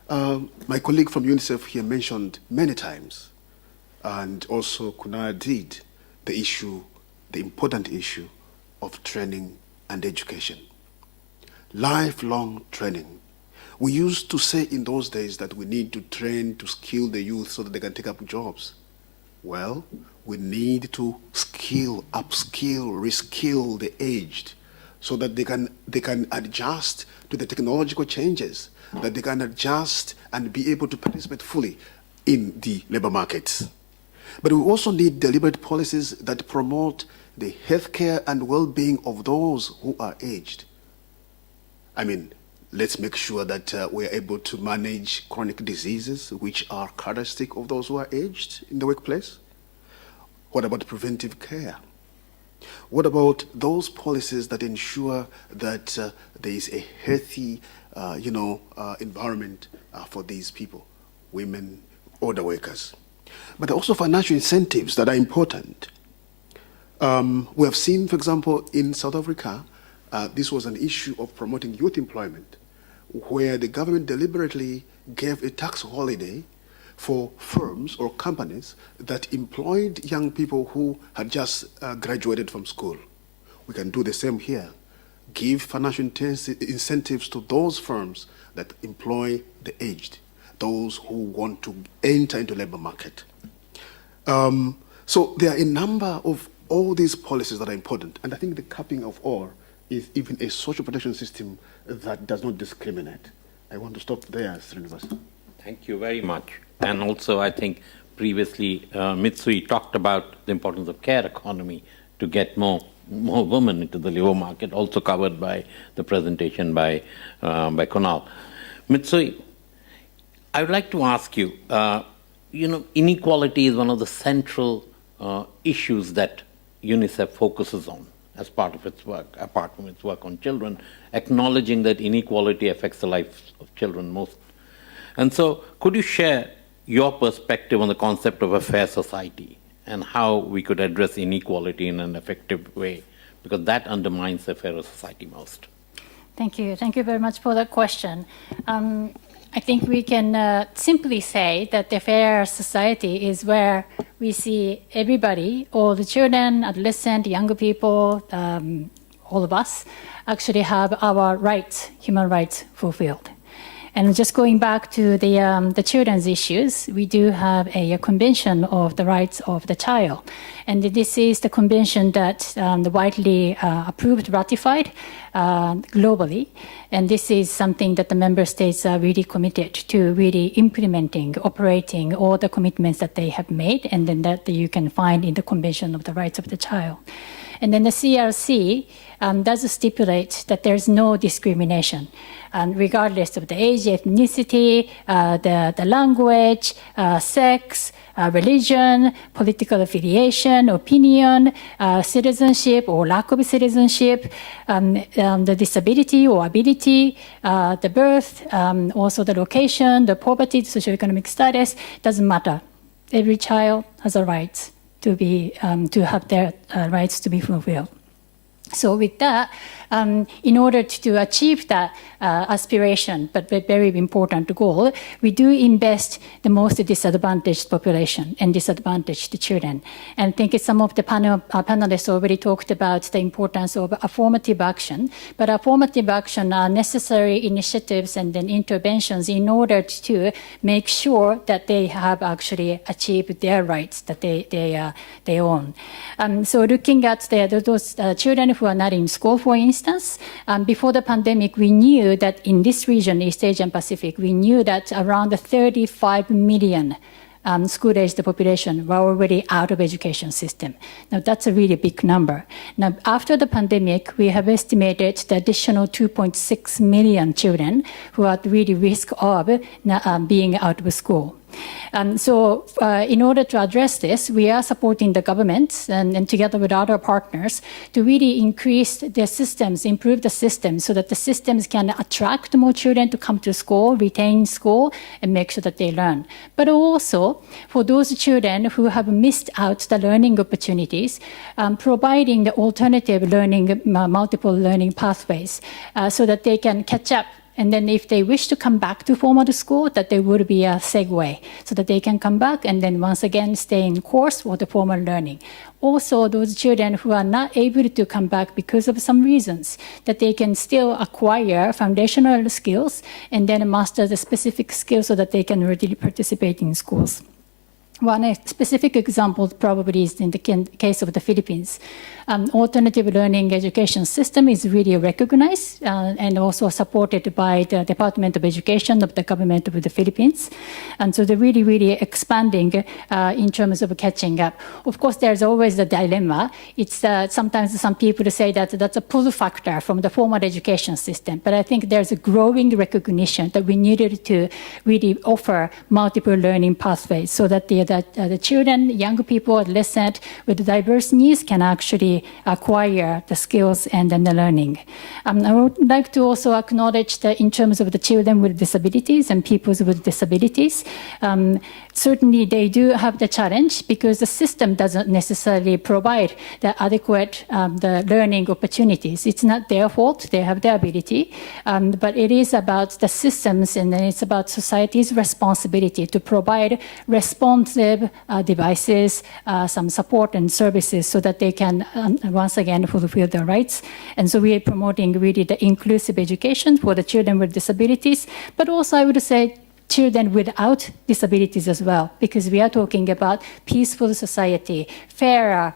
My colleague from UNICEF here mentioned many times, and also Kunal did, the important issue of training and education. Lifelong training. We used to say in those days that we need to train to skill the youth so that they can take up jobs. Well, we need to skill, upskill, reskill the aged so that they can adjust to the technological changes, that they can adjust and be able to participate fully in the labor markets. But we also need deliberate policies that promote the healthcare and well-being of those who are aged. I mean, let's make sure that we are able to manage chronic diseases which are characteristic of those who are aged in the workplace. What about preventive care? What about those policies that ensure that there is a healthy, environment for these people, women, older workers? But also financial incentives that are important. We have seen, for example, in South Africa, this was an issue of promoting youth employment, where the government deliberately gave a tax holiday for firms or companies that employed young people who had just graduated from school. We can do the same here. Give financial incentives to those firms that employ the aged, those who want to enter into the labor market. So there are a number of all these policies that are important, and I think the capping of all is even a social protection system that does not discriminate. I want to stop there, Srinivas. Thank you very much. And also, I think previously Mitsui talked about the importance of care economy to get more women into the labor market, also covered by the presentation by Kunal. Mitsui, I would like to ask you, inequality is one of the central issues that UNICEF focuses on as part of its work, apart from its work on children, acknowledging that inequality affects the lives of children most. And so could you share your perspective on the concept of a fair society and how we could address inequality in an effective way, because that undermines a fairer society most? Thank you. Thank you very much for that question. I think we can simply say that the fair society is where we see everybody, all the children, adolescents, younger people, all of us, actually have our rights, human rights, fulfilled. And just going back to the children's issues, we do have a convention of the rights of the child. And this is the convention that widely approved, ratified globally. And this is something that the member states are really committed to really implementing, operating all the commitments that they have made, and then that you can find in the Convention of the Rights of the Child. And then the CRC does stipulate that there's no discrimination, regardless of the age, ethnicity, the language, sex, religion, political affiliation, opinion, citizenship or lack of citizenship, the disability or ability, the birth, also the location, the poverty, the socioeconomic status, doesn't matter. Every child has a right to be to have their rights to be fulfilled. So with that, in order to achieve that aspiration, but very important goal, we do invest the most disadvantaged population and disadvantaged children. And I think some of the panelists already talked about the importance of affirmative action, but affirmative action are necessary initiatives and then interventions in order to make sure that they have actually achieved their rights that they own. So looking at those children who are not in school, for instance, before the pandemic, we knew that in this region, East Asian Pacific, we knew that around 35 million school-aged population were already out of education system. Now, that's a really big number. Now, after the pandemic, we have estimated the additional 2.6 million children who are at really risk of being out of school. So in order to address this, we are supporting the government and together with other partners to really increase the systems, improve the systems so that the systems can attract more children to come to school, retain school, and make sure that they learn. But also, for those children who have missed out the learning opportunities, providing the alternative learning, multiple learning pathways so that they can catch up. And then if they wish to come back to formal school, that there would be a segue so that they can come back and then once again stay in course for the formal learning. Also, those children who are not able to come back because of some reasons, that they can still acquire foundational skills and then master the specific skills so that they can really participate in schools. One specific example probably is in the case of the Philippines. Alternative learning education system is really recognized and also supported by the Department of Education of the government of the Philippines. And so they're really, really expanding in terms of catching up. Of course, there's always the dilemma. It's sometimes some people say that that's a pull factor from the formal education system. But I think there's a growing recognition that we needed to really offer multiple learning pathways so that the children, young people, adolescents with diverse needs can actually acquire the skills and then the learning. I would like to also acknowledge that in terms of the children with disabilities and people with disabilities, certainly they do have the challenge because the system doesn't necessarily provide the adequate the learning opportunities. It's not their fault, they have the ability, but it is about the systems and then it's about society's responsibility to provide responsive devices, some support and services so that they can once again fulfill their rights. And so we are promoting really the inclusive education for the children with disabilities, but also I would say children without disabilities as well, because we are talking about peaceful society, fairer,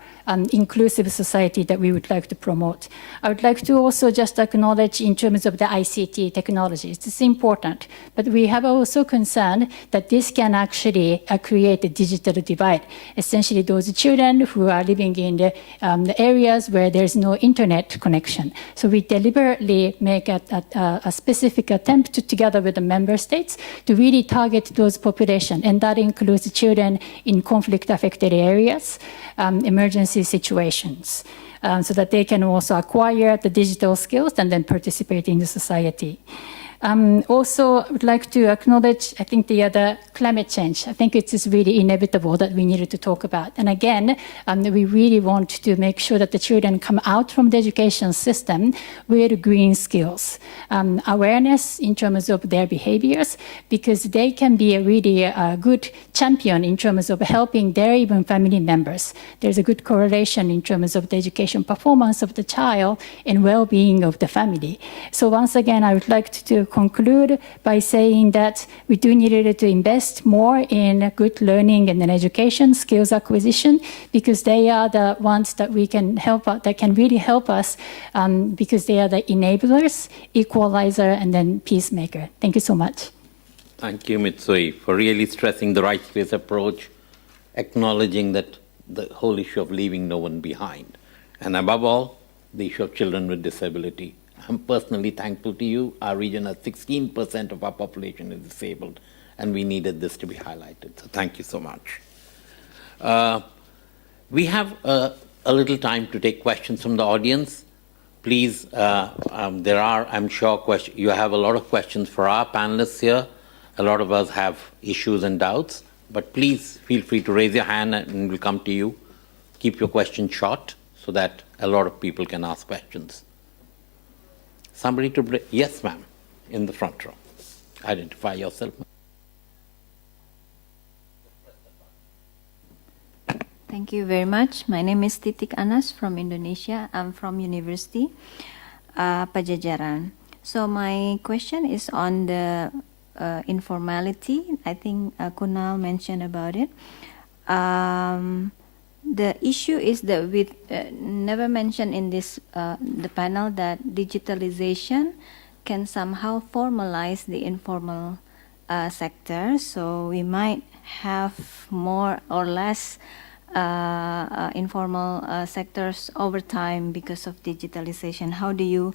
inclusive society that we would like to promote. I would like to also just acknowledge in terms of the ICT technologies, it's important, but we have also concerned that this can actually create a digital divide. Essentially those children who are living in the areas where there's no internet connection. So we deliberately make a specific attempt together with the member states to really target those populations, and that includes children in conflict-affected areas, emergency situations, so that they can also acquire the digital skills and then participate in the society. Also, I would like to acknowledge, I think, the other climate change. I think it is really inevitable that we needed to talk about. And again, we really want to make sure that the children come out from the education system with green skills, awareness in terms of their behaviors, because they can be a really good champion in terms of helping their even family members. There's a good correlation in terms of the education performance of the child and well-being of the family. So once again, I would like to conclude by saying that we do need to invest more in good learning and then education, skills acquisition, because they are the ones that we can help out, that can really help us, because they are the enablers, equalizer, and then peacemaker. Thank you so much. Thank you, Mitsui, for really stressing the rights-based approach, acknowledging that the whole issue of leaving no one behind, and above all, the issue of children with disability. I'm personally thankful to you. Our region has 16% of our population is disabled, and we needed this to be highlighted. So thank you so much. We have a little time to take questions from the audience. Please, there are, I'm sure, you have a lot of questions for our panelists here. A lot of us have issues and doubts, but please feel free to raise your hand and we'll come to you. Keep your questions short so that a lot of people can ask questions. Somebody to bring, yes, ma'am, in the front row. Identify yourself. Thank you very much. My name is Titik Anas from Indonesia. I'm from University Pajajaran. So my question is on the informality. I think Kunal mentioned about it. The issue is that we never mentioned in this the panel that digitalization can somehow formalize the informal sector. So we might have more or less informal sectors over time because of digitalization. How do you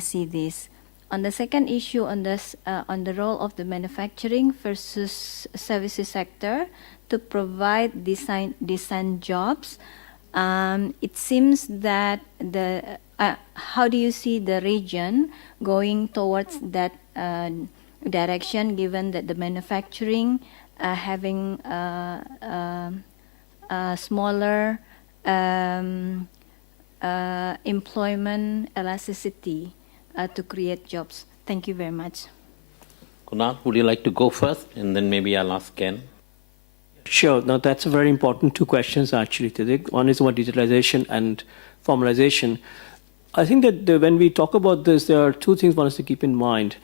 see this? On the second issue, on this, on the role of the manufacturing versus services sector to provide design jobs, it seems that how do you see the region going towards that direction, given that the manufacturing having smaller employment elasticity to create jobs? Thank you very much. Kunal, would you like to go first? And then maybe I'll ask Ken. Sure. Now, that's a very important two questions, actually, Tidik. One is about digitalization and formalization. I think that when we talk about this, there are two things one has to keep in mind.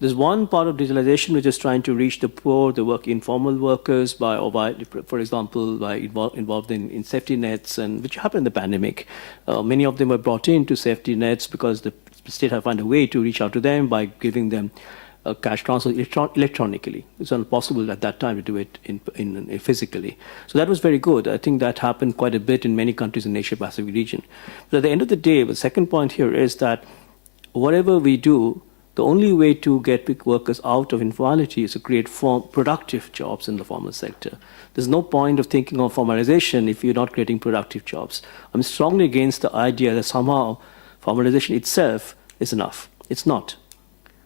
There's one part of digitalization which is trying to reach the poor, the informal workers, for example, by involved in safety nets, and which happened in the pandemic. Many of them were brought into safety nets because the state had found a way to reach out to them by giving them cash transfer electronically. It's impossible at that time to do it in physically. So that was very good. I think that happened quite a bit in many countries in the Asia-Pacific region. But at the end of the day, the second point here is that whatever we do, the only way to get big workers out of informality is to create productive jobs in the formal sector. There's no point of thinking of formalization if you're not creating productive jobs. I'm strongly against the idea that somehow formalization itself is enough. It's not.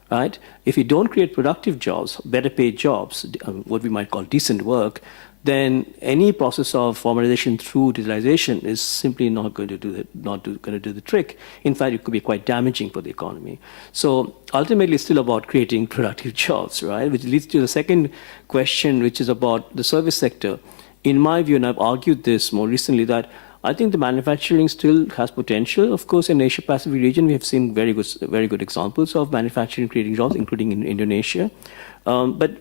Right? If you don't create productive jobs, better paid jobs, what we might call decent work, then any process of formalization through digitalization is simply not going to do the trick. In fact, it could be quite damaging for the economy. So ultimately, it's still about creating productive jobs, right? Which leads to the second question, which is about the service sector. In my view, and I've argued this more recently, that I think the manufacturing still has potential. Of course, in the Asia-Pacific region, we have seen very good examples of manufacturing creating jobs, including in Indonesia. But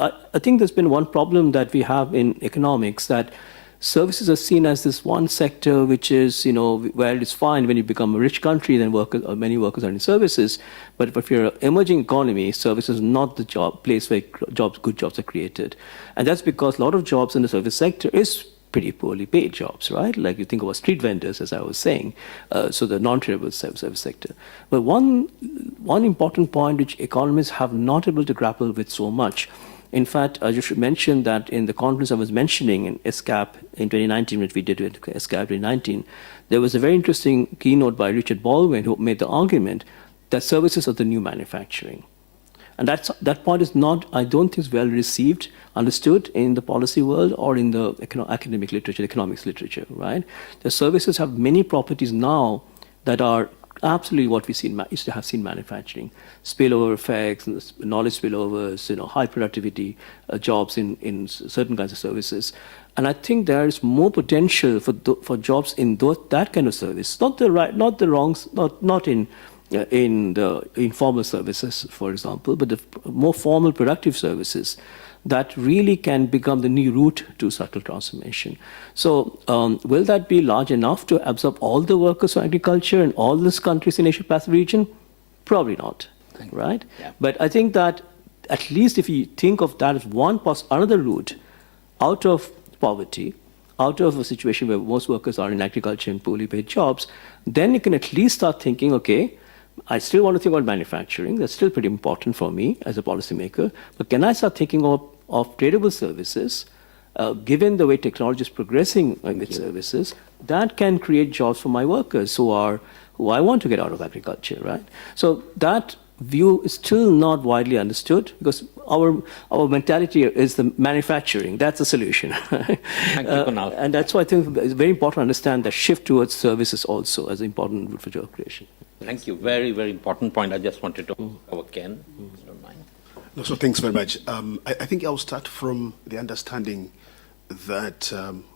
I think there's been one problem that we have in economics, that services are seen as this one sector which is, where it's fine when you become a rich country, then many workers are in services. But if you're an emerging economy, services is not the place where good jobs are created. And that's because a lot of jobs in the service sector is pretty poorly paid jobs, right? Like you think about street vendors, as I was saying, so the non-tradable service sector. But one important point which economists have not able to grapple with so much. In fact, I just should mention that in the conference I was mentioning in ESCAP in 2019, which we did with ESCAP 2019, there was a very interesting keynote by Richard Baldwin who made the argument that services are the new manufacturing. And that point is not, I don't think, is well received, understood in the policy world or in the academic literature, economics literature, right? The services have many properties now that are absolutely what we used to have seen manufacturing. Spillover effects, knowledge spillovers, high productivity jobs in certain kinds of services. And I think there is more potential for jobs in that kind of service, not in the informal services, for example, but the more formal productive services that really can become the new route to subtle transformation. So will that be large enough to absorb all the workers for agriculture in all these countries in Asia-Pacific region? Probably not, right? Yeah. But I think that at least if you think of that as another route out of poverty, out of a situation where most workers are in agriculture and poorly paid jobs, then you can at least start thinking, okay, I still want to think about manufacturing. That's still pretty important for me as a policymaker. But can I start thinking of tradable services, given the way technology is progressing with services, that can create jobs for my workers who I want to get out of agriculture, right? So that view is still not widely understood because our mentality is the manufacturing. That's the solution. Thank you, Kunal. And that's why I think it's very important to understand the shift towards services also as an important route for job creation. Thank you. Very, very important point. I just wanted to cover Ken. If you don't mind. No, so thanks very much. I think I'll start from the understanding that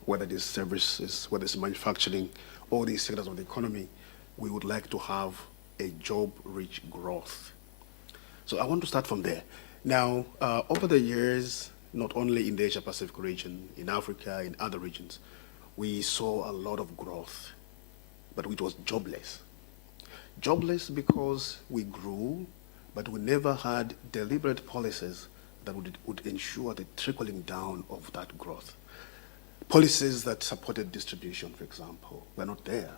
whether it's services, whether it's manufacturing, all these sectors of the economy, we would like to have a job-rich growth. So I want to start from there. Now, over the years, not only in the Asia-Pacific region, in Africa, in other regions, we saw a lot of growth, but it was jobless. Jobless because we grew, but we never had deliberate policies that would ensure the trickling down of that growth. Policies that supported distribution, for example, were not there.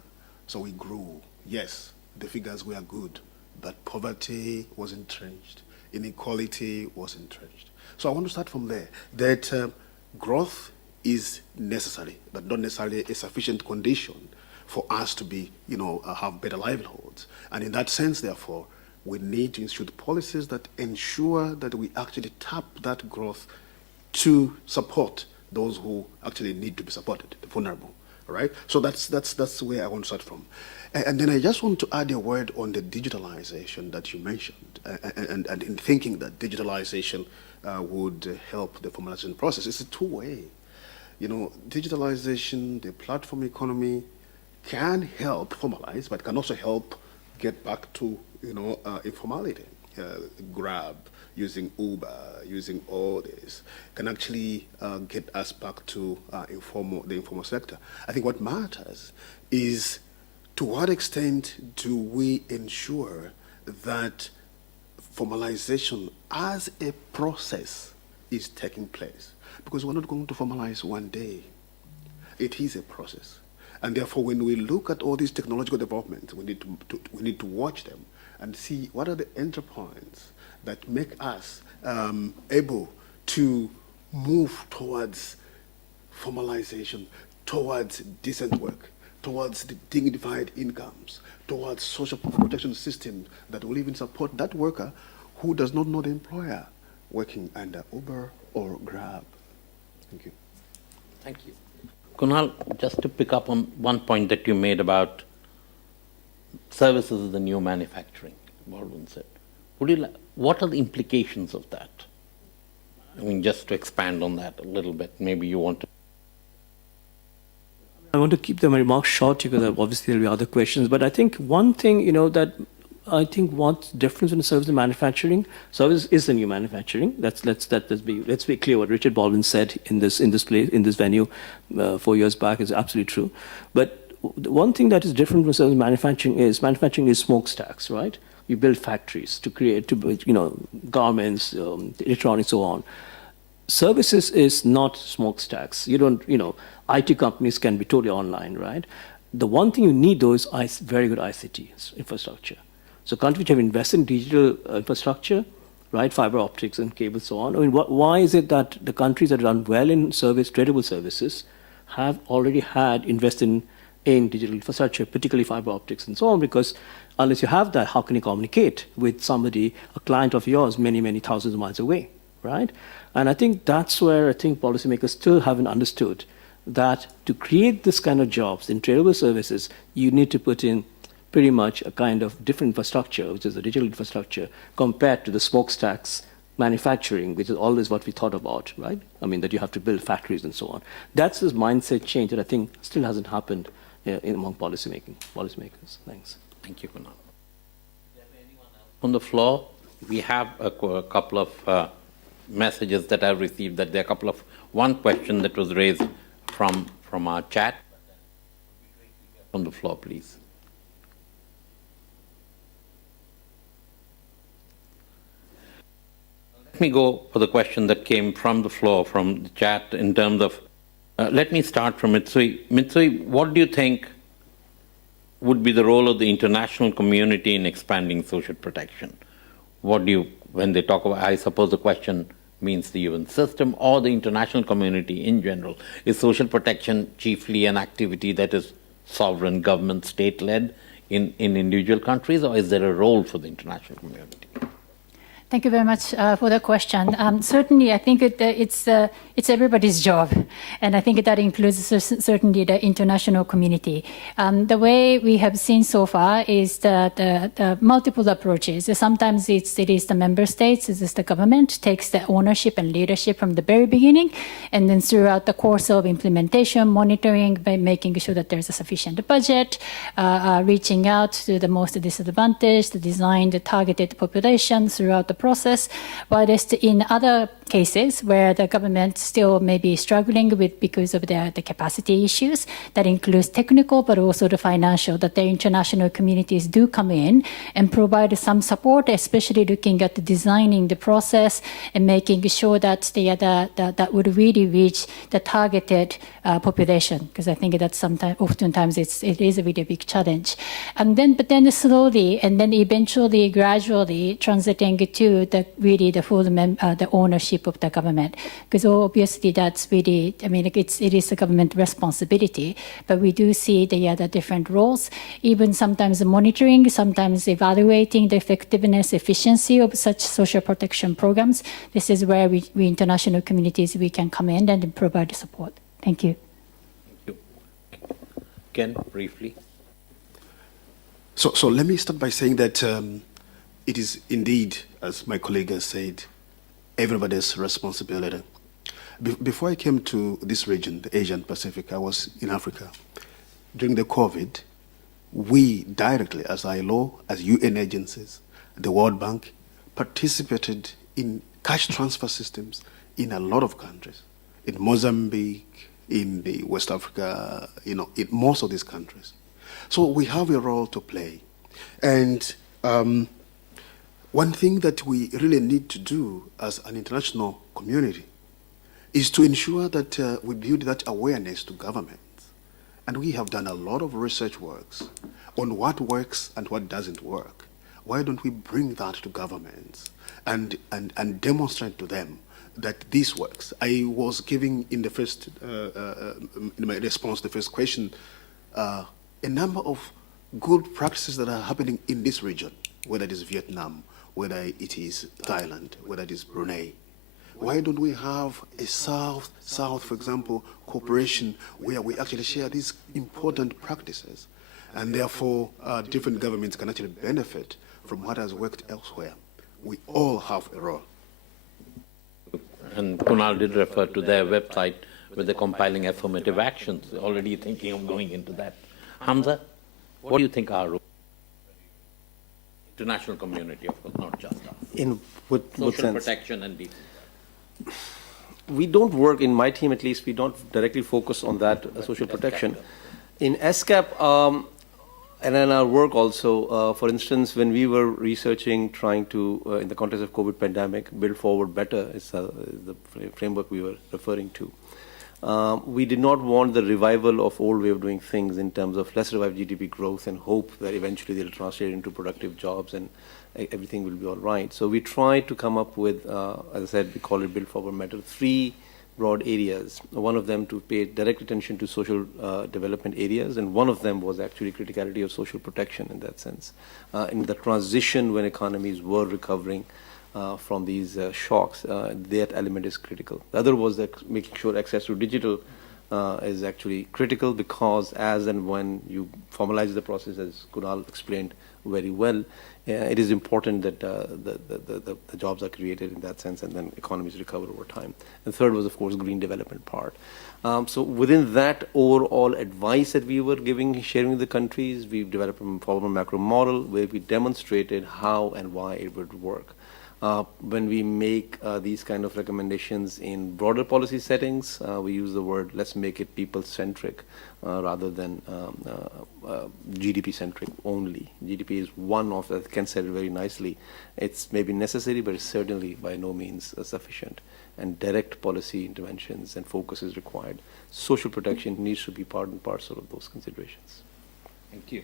So we grew. Yes, the figures were good, but poverty was entrenched. Inequality was entrenched. So I want to start from there, that growth is necessary, but not necessarily a sufficient condition for us to be, have better livelihoods. And in that sense, therefore, we need to institute policies that ensure that we actually tap that growth to support those who actually need to be supported, the vulnerable. All right? So that's where I want to start from. And then I just want to add a word on the digitalization that you mentioned, and in thinking that digitalization would help the formalization process. It's a two-way. Digitalization, the platform economy can help formalize, but can also help get back to, informality. Grab, using Uber, using all this, can actually get us back to the informal sector. I think what matters is, to what extent do we ensure that formalization as a process is taking place? Because we're not going to formalize one day. It is a process. And therefore, when we look at all these technological developments, we need to watch them and see what are the entry points that make us able to move towards formalization, towards decent work, towards the dignified incomes, towards social protection system that will even support that worker who does not know the employer working under Uber or Grab. Thank you. Thank you. Kunal, just to pick up on one point that you made about services is the new manufacturing, Baldwin said. What are the implications of that? I mean, just to expand on that a little bit, maybe you want to. I want to keep my remarks short because obviously there will be other questions. But I think one thing, that I think what's different in service and manufacturing, service is the new manufacturing. Let's be clear. What Richard Baldwin said in this venue 4 years back is absolutely true. But the one thing that is different from service and manufacturing is smokestacks, right? You build factories to create, garments, electronics, so on. Services is not smokestacks. You don't, IT companies can be totally online, right? The one thing you need, though, is very good ICT infrastructure. So countries which have invested in digital infrastructure, right, fiber optics and cables, so on. I mean, why is it that the countries that run well in tradable services have already had invested in digital infrastructure, particularly fiber optics and so on? Because unless you have that, how can you communicate with somebody, a client of yours, many, many thousands of miles away, right? And I think that's where I think policymakers still haven't understood that to create this kind of jobs in tradable services, you need to put in pretty much a kind of different infrastructure, which is the digital infrastructure, compared to the smokestacks manufacturing, which is always what we thought about, right? I mean, that you have to build factories and so on. That's this mindset change that I think still hasn't happened among policymakers. Thanks. Thank you, Kunal. On the floor, we have a couple of messages that I've received, that there are one question that was raised from our chat. On the floor, please. Let me go for the question that came from the floor, from the chat, in terms of, let me start from Mitsui. Mitsui, what do you think would be the role of the international community in expanding social protection? When they talk about, I suppose the question means the UN system or the international community in general. Is social protection chiefly an activity that is sovereign, government, state-led in individual countries, or is there a role for the international community? Thank you very much for the question. Certainly, I think it's everybody's job, and I think that includes certainly the international community. The way we have seen so far is that the multiple approaches. Sometimes it is the member states, it is the government takes the ownership and leadership from the very beginning, and then throughout the course of implementation, monitoring, by making sure that there's a sufficient budget, reaching out to the most disadvantaged, design the targeted population throughout the the process. But in other cases where the government still may be struggling with because of the capacity issues, that includes technical but also the financial, that the international communities do come in and provide some support, especially looking at the designing the process and making sure that that would really reach the targeted population, because I think that oftentimes it is a really big challenge. But then slowly and then eventually gradually transiting to the full the ownership of the government, because obviously that's really, I mean, it is a government responsibility, but we do see the different roles, even sometimes monitoring, sometimes evaluating the effectiveness, efficiency of such social protection programs. This is where we international communities, we can come in and provide support. Thank you. Thank you. Ken, briefly. So let me start by saying that it is indeed, as my colleague has said, everybody's responsibility. Before I came to this region, the Asian Pacific, I was in Africa. During the COVID, we directly, as ILO, as UN agencies, the World Bank, participated in cash transfer systems in a lot of countries, in Mozambique, in the West Africa, in most of these countries. So we have a role to play. And one thing that we really need to do as an international community is to ensure that we build that awareness to governments. And we have done a lot of research works on what works and what doesn't work. Why don't we bring that to governments and demonstrate to them that this works? I was giving in the first, in my response to the first question, a number of good practices that are happening in this region, whether it is Vietnam, whether it is Thailand, whether it is Brunei. Why don't we have a South, for example, cooperation where we actually share these important practices, and therefore different governments can actually benefit from what has worked elsewhere? We all have a role. And Kunal did refer to their website with the compiling affirmative actions, already thinking of going into that. Hamza, what do you think our role? International community, of course, not just us. In what Social sense? protection and decency. We don't work, in my team at least, we don't directly focus on that social protection. In ESCAP, and in our work also, for instance, when we were researching, trying to, in the context of COVID pandemic, build forward better is the framework we were referring to. We did not want the revival of old way of doing things in terms of let's revive GDP growth and hope that eventually they'll translate into productive jobs and everything will be all right. So we tried to come up with, as I said, we call it Build Forward Better, 3 broad areas. One of them to pay direct attention to social development areas, and one of them was actually criticality of social protection in that sense. In the transition when economies were recovering from these shocks, that element is critical. The other was that making sure access to digital is actually critical, because as and when you formalize the process, as Kunal explained very well, it is important that the jobs are created in that sense, and then economies recover over time. And third was, of course, green development part. So within that overall advice that we were sharing with the countries, we've developed a formal macro model where we demonstrated how and why it would work. When we make these kind of recommendations in broader policy settings, we use the word, let's make it people-centric rather than GDP-centric only. GDP is one of, as Ken said very nicely, it's maybe necessary, but it's certainly by no means sufficient. And direct policy interventions and focus is required. Social protection needs to be part and parcel of those considerations. Thank you.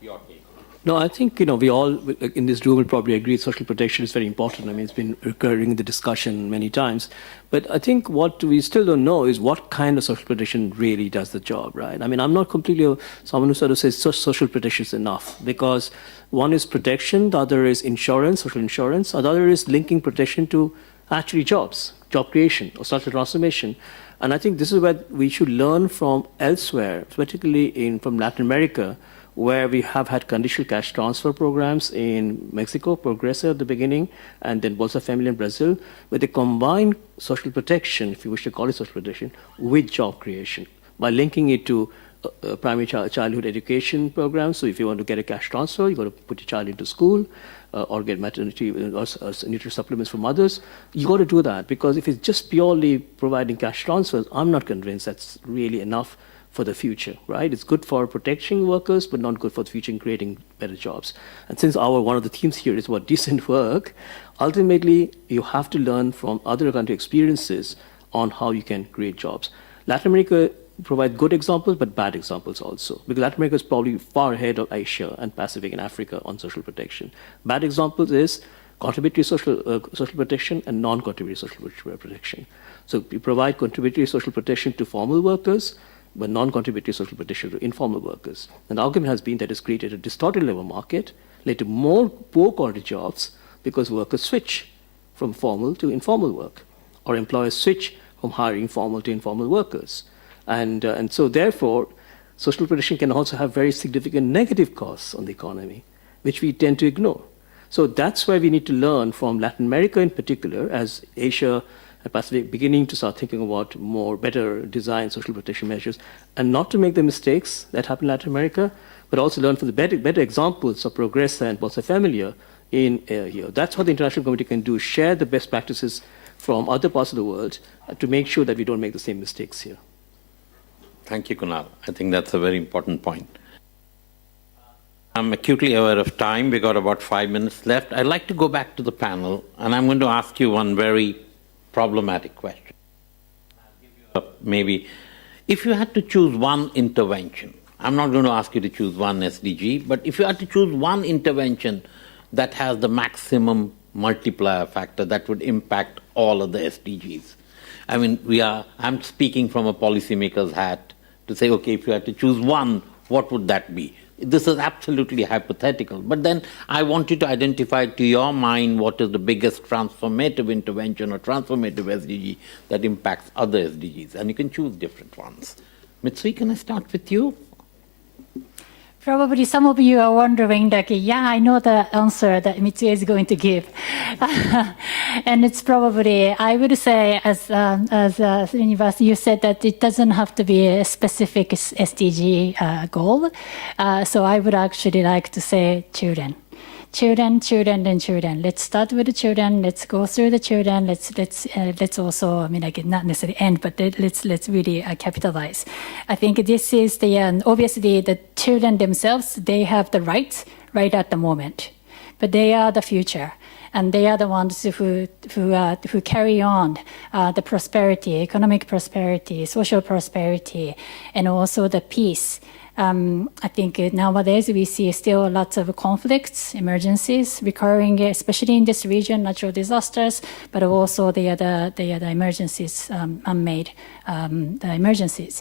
Your take. No, I think, we all in this room will probably agree social protection is very important. I mean, it's been recurring in the discussion many times. But I think what we still don't know is what kind of social protection really does the job, right? I mean, I'm not completely someone who sort of says social protection is enough, because one is protection, the other is insurance, social insurance, the other is linking protection to actually jobs, job creation or social transformation. And I think this is where we should learn from elsewhere, particularly from Latin America, where we have had conditional cash transfer programs in Mexico, Progreso at the beginning, and then Bolsa Family in Brazil, where they combine social protection, if you wish to call it social protection, with job creation by linking it to primary childhood education programs. So if you want to get a cash transfer, you got to put your child into school or get maternity or nutrition supplements from mothers. You got to do that, because if it's just purely providing cash transfers, I'm not convinced that's really enough for the future, right? It's good for protecting workers, but not good for the future in creating better jobs. And since one of the themes here is about decent work, ultimately you have to learn from other country experiences on how you can create jobs. Latin America provides good examples, but bad examples also, because Latin America is probably far ahead of Asia and Pacific and Africa on social protection. Bad examples is contributory social protection and non-contributory social protection. So we provide contributory social protection to formal workers, but non-contributory social protection to informal workers. And the argument has been that it's created a distorted labor market, led to more poor quality jobs because workers switch from formal to informal work, or employers switch from hiring formal to informal workers. And so therefore, social protection can also have very significant negative costs on the economy, which we tend to ignore. So that's why we need to learn from Latin America in particular, as Asia and Pacific beginning to start thinking about better design social protection measures, and not to make the mistakes that happen in Latin America, but also learn from the better examples of Progressa and Bolsa Familia in here. That's what the international community can do, share the best practices from other parts of the world to make sure that we don't make the same mistakes here. Thank you, Kunal. I think that's a very important point. I'm acutely aware of time. We got about 5 minutes left. I'd like to go back to the panel, and I'm going to ask you one very problematic question. Maybe, if you had to choose one intervention, I'm not going to ask you to choose one SDG, but if you had to choose one intervention that has the maximum multiplier factor that would impact all of the SDGs. I mean, I'm speaking from a policymaker's hat to say, okay, if you had to choose one, what would that be? This is absolutely hypothetical. But then I want you to identify to your mind what is the biggest transformative intervention or transformative SDG that impacts other SDGs. And you can choose different ones. Mitsui, can I start with you? Probably some of you are wondering, like, yeah, I know the answer that Mitsui is going to give. And it's probably, I would say, as Srinivas, you said that it doesn't have to be a specific SDG goal. So I would actually like to say children. Children, and children. Let's start with the children. Let's go through the children. Let's also, I mean, like, not necessarily end, but let's really capitalize. I think this is obviously the children themselves. They have the rights right at the moment, but they are the future, and they are the ones who carry on the prosperity, economic prosperity, social prosperity, and also the peace. I think nowadays we see still lots of conflicts, emergencies recurring, especially in this region, natural disasters, but also the other emergencies, unmade the emergencies.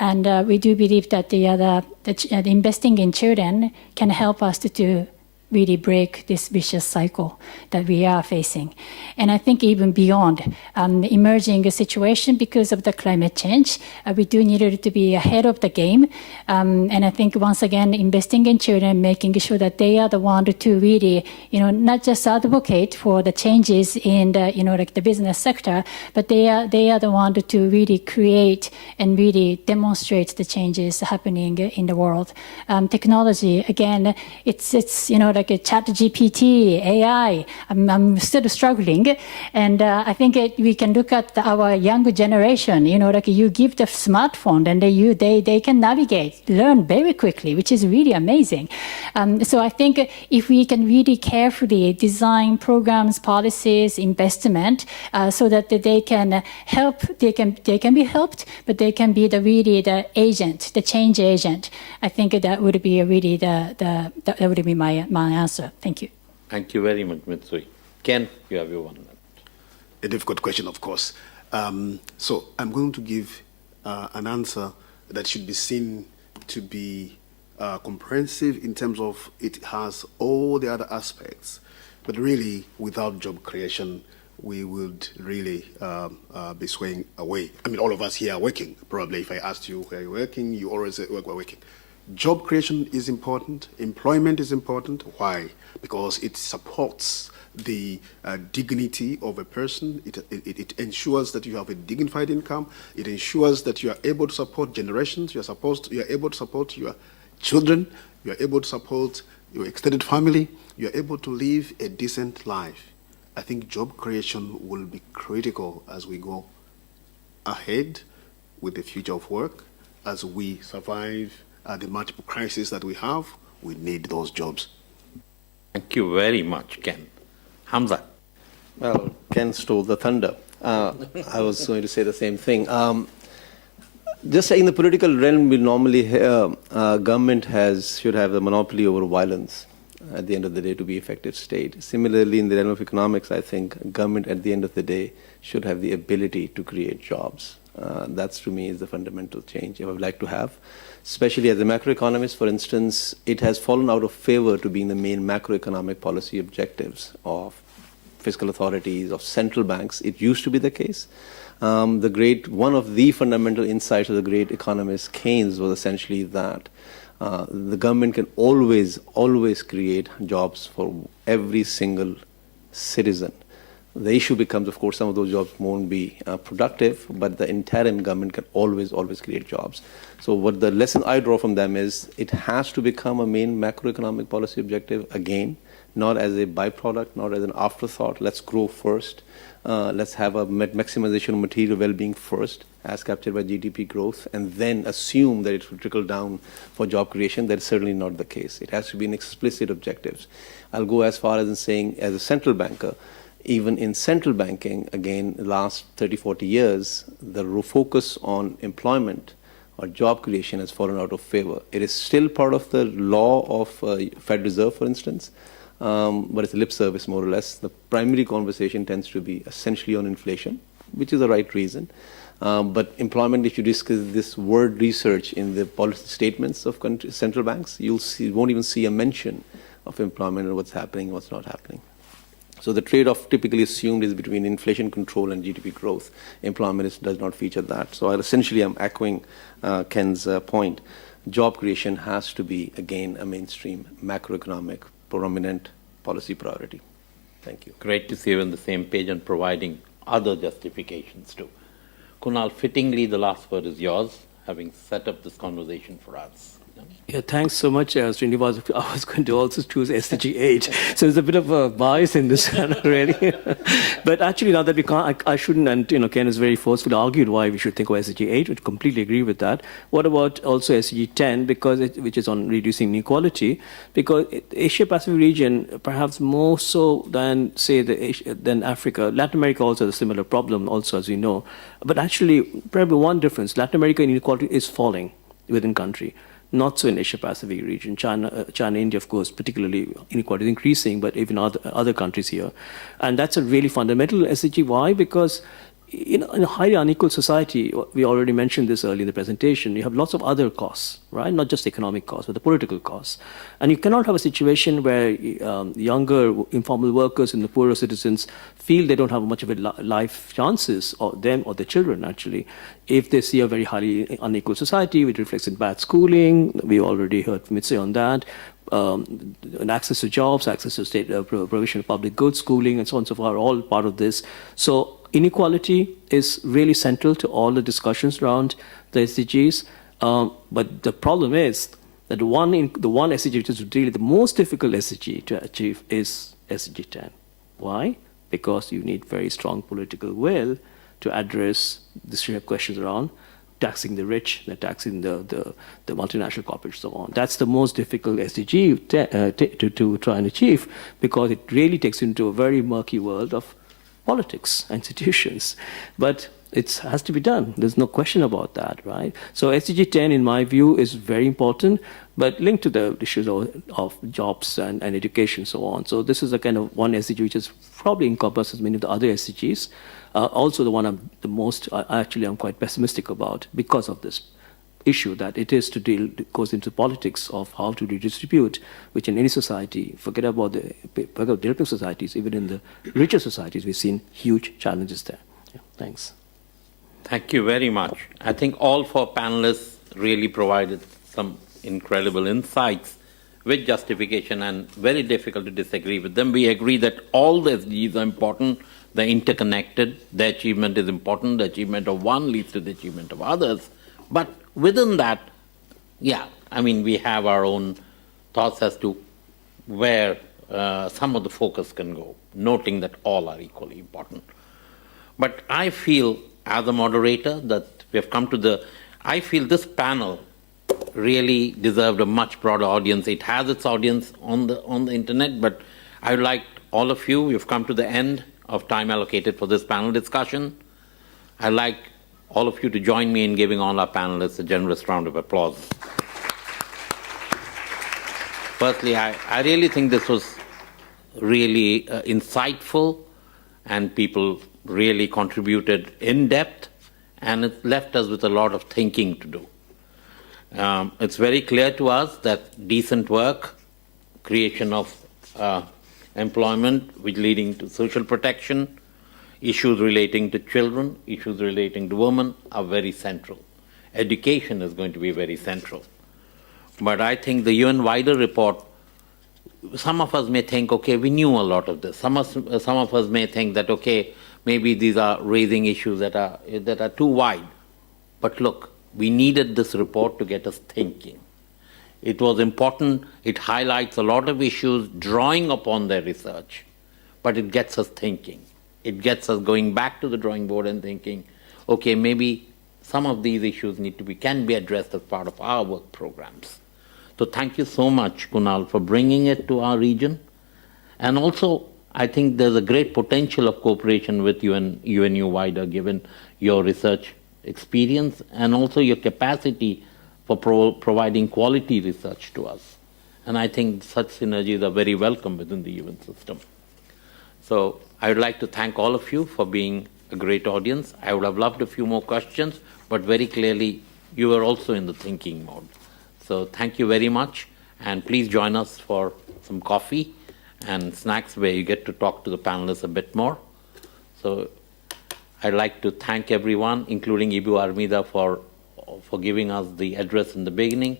And we do believe that the investing in children can help us to really break this vicious cycle that we are facing. And I think even beyond emerging situation because of the climate change, we do need to be ahead of the game. And I think once again, investing in children, making sure that they are the one to really, not just advocate for the changes in the, like the business sector, but they are the one to really create and really demonstrate the changes happening in the world. Technology, again, it's like a ChatGPT, AI. I'm still struggling, and I think we can look at our younger generation. Like you give the smartphone, and they can navigate, learn very quickly, which is really amazing. So I think if we can really carefully design programs, policies, investment, so that they can help, they can be helped, but they can be the agent, the change agent. I think that would be really that would be my answer. Thank you. Thank you very much, Mitsui. Ken, you have your 1 minute. A difficult question, of course. So I'm going to give an answer that should be seen to be comprehensive in terms of it has all the other aspects. But really, without job creation, we would really be swaying away. I mean, all of us here are working. Probably if I asked you where you're working, you always say, we're working. Job creation is important. Employment is important. Why? Because it supports the dignity of a person. It ensures that you have a dignified income. It ensures that you are able to support generations. You are able to support your children. You are able to support your extended family. You are able to live a decent life. I think job creation will be critical as we go ahead with the future of work. As we survive the multiple crises that we have, we need those jobs. Thank you very much, Ken. Hamza. Well, Ken stole the thunder. I was going to say the same thing. Just in the political realm, we normally government should have the monopoly over violence at the end of the day to be effective state. Similarly, in the realm of economics, I think government at the end of the day should have the ability to create jobs. That's, to me, is the fundamental change I would like to have. Especially as a macroeconomist, for instance, it has fallen out of favor to being the main macroeconomic policy objectives of fiscal authorities, of central banks. It used to be the case. One of the fundamental insights of the great economist Keynes was essentially that the government can always create jobs for every single citizen. The issue becomes, of course, some of those jobs won't be productive, but the interim government can always create jobs. So what the lesson I draw from them is it has to become a main macroeconomic policy objective again, not as a byproduct, not as an afterthought. Let's grow first. Let's have a maximization of material well-being first, as captured by GDP growth, and then assume that it will trickle down for job creation. That's certainly not the case. It has to be an explicit objectives. I'll go as far as in saying, as a central banker, even in central banking, again, the last 30, 40 years, the focus on employment or job creation has fallen out of favor. It is still part of the law of Fed Reserve, for instance, but it's a lip service, more or less. The primary conversation tends to be essentially on inflation, which is the right reason. But employment, if you discuss this word research in the policy statements of central banks, you won't even see a mention of employment and what's happening, what's not happening. So the trade-off typically assumed is between inflation control and GDP growth. Employment does not feature that. So I'm echoing Ken's point. Job creation has to be, again, a mainstream macroeconomic prominent policy priority. Thank you. Great to see you on the same page and providing other justifications too. Kunal, fittingly, the last word is yours, having set up this conversation for us. Yeah, thanks so much, Srinivas. I was going to also choose SDG 8, so there's a bit of a bias in this one, really. But actually, now that we can't, I shouldn't, and Ken has very forcefully argued why we should think of SDG 8. I completely agree with that. What about also SDG 10, which is on reducing inequality? Because the Asia-Pacific region, perhaps more so than, say, than Africa, Latin America also has a similar problem, also, as we know. But actually, probably one difference: Latin American inequality is falling within country. Not so in Asia-Pacific region. China, India, of course, particularly inequality is increasing, but even other countries here. And that's a really fundamental SDG. Why? Because in a highly unequal society, we already mentioned this earlier in the presentation, you have lots of other costs, right? Not just economic costs, but the political costs. And you cannot have a situation where younger informal workers and the poorer citizens feel they don't have much of a life chances, or them or their children, actually, if they see a very highly unequal society, which reflects in bad schooling. We already heard from Mitzi on that. And access to jobs, access to state provision of public goods, schooling, and so on and so forth are all part of this. So inequality is really central to all the discussions around the SDGs. But the problem is that the one SDG which is really the most difficult SDG to achieve is SDG 10. Why? Because you need very strong political will to address this kind of questions around taxing the rich, taxing the multinational corporates, and so on. That's the most difficult SDG to try and achieve, because it really takes you into a very murky world of politics, institutions. But it has to be done. There's no question about that, right? So SDG 10, in my view, is very important, but linked to the issues of jobs and education, so on. So this is a kind of one SDG which is probably encompasses many of the other SDGs. Also the one I'm quite pessimistic about because of this issue that it goes into politics of how to redistribute, which in any society, forget about developing societies, even in the richer societies, we've seen huge challenges there. Yeah, thanks. Thank you very much. I think all four panelists really provided some incredible insights with justification and very difficult to disagree with them. We agree that all the SDGs are important, they're interconnected, the achievement is important, the achievement of one leads to the achievement of others. But within that, yeah, I mean, we have our own thoughts as to where some of the focus can go, noting that all are equally important. But I feel, as a moderator, that we have come to I feel this panel really deserved a much broader audience. It has its audience on the internet, but I would like all of you, you've come to the end of time allocated for this panel discussion. I'd like all of you to join me in giving all our panelists a generous round of applause. Firstly, I really think this was really insightful, and people really contributed in depth, and it left us with a lot of thinking to do. It's very clear to us that decent work, creation of employment, which leading to social protection, issues relating to children, issues relating to women are very central. Education is going to be very central. But I think the UN wider report, some of us may think, okay, we knew a lot of this. Some of us may think that, okay, maybe these are raising issues that are too wide. But look, we needed this report to get us thinking. It was important. It highlights a lot of issues, drawing upon their research, but it gets us thinking. It gets us going back to the drawing board and thinking, okay, maybe some of these issues can be addressed as part of our work programs. So thank you so much, Kunal, for bringing it to our region. And also, I think there's a great potential of cooperation with UNU wider, given your research experience and also your capacity for providing quality research to us. And I think such synergies are very welcome within the UN system. So I would like to thank all of you for being a great audience. I would have loved a few more questions, but very clearly you were also in the thinking mode. So thank you very much, and please join us for some coffee and snacks where you get to talk to the panelists a bit more. So I'd like to thank everyone, including Ibu Armida, for giving us the address in the beginning.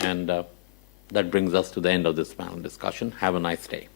And that brings us to the end of this panel discussion. Have a nice day.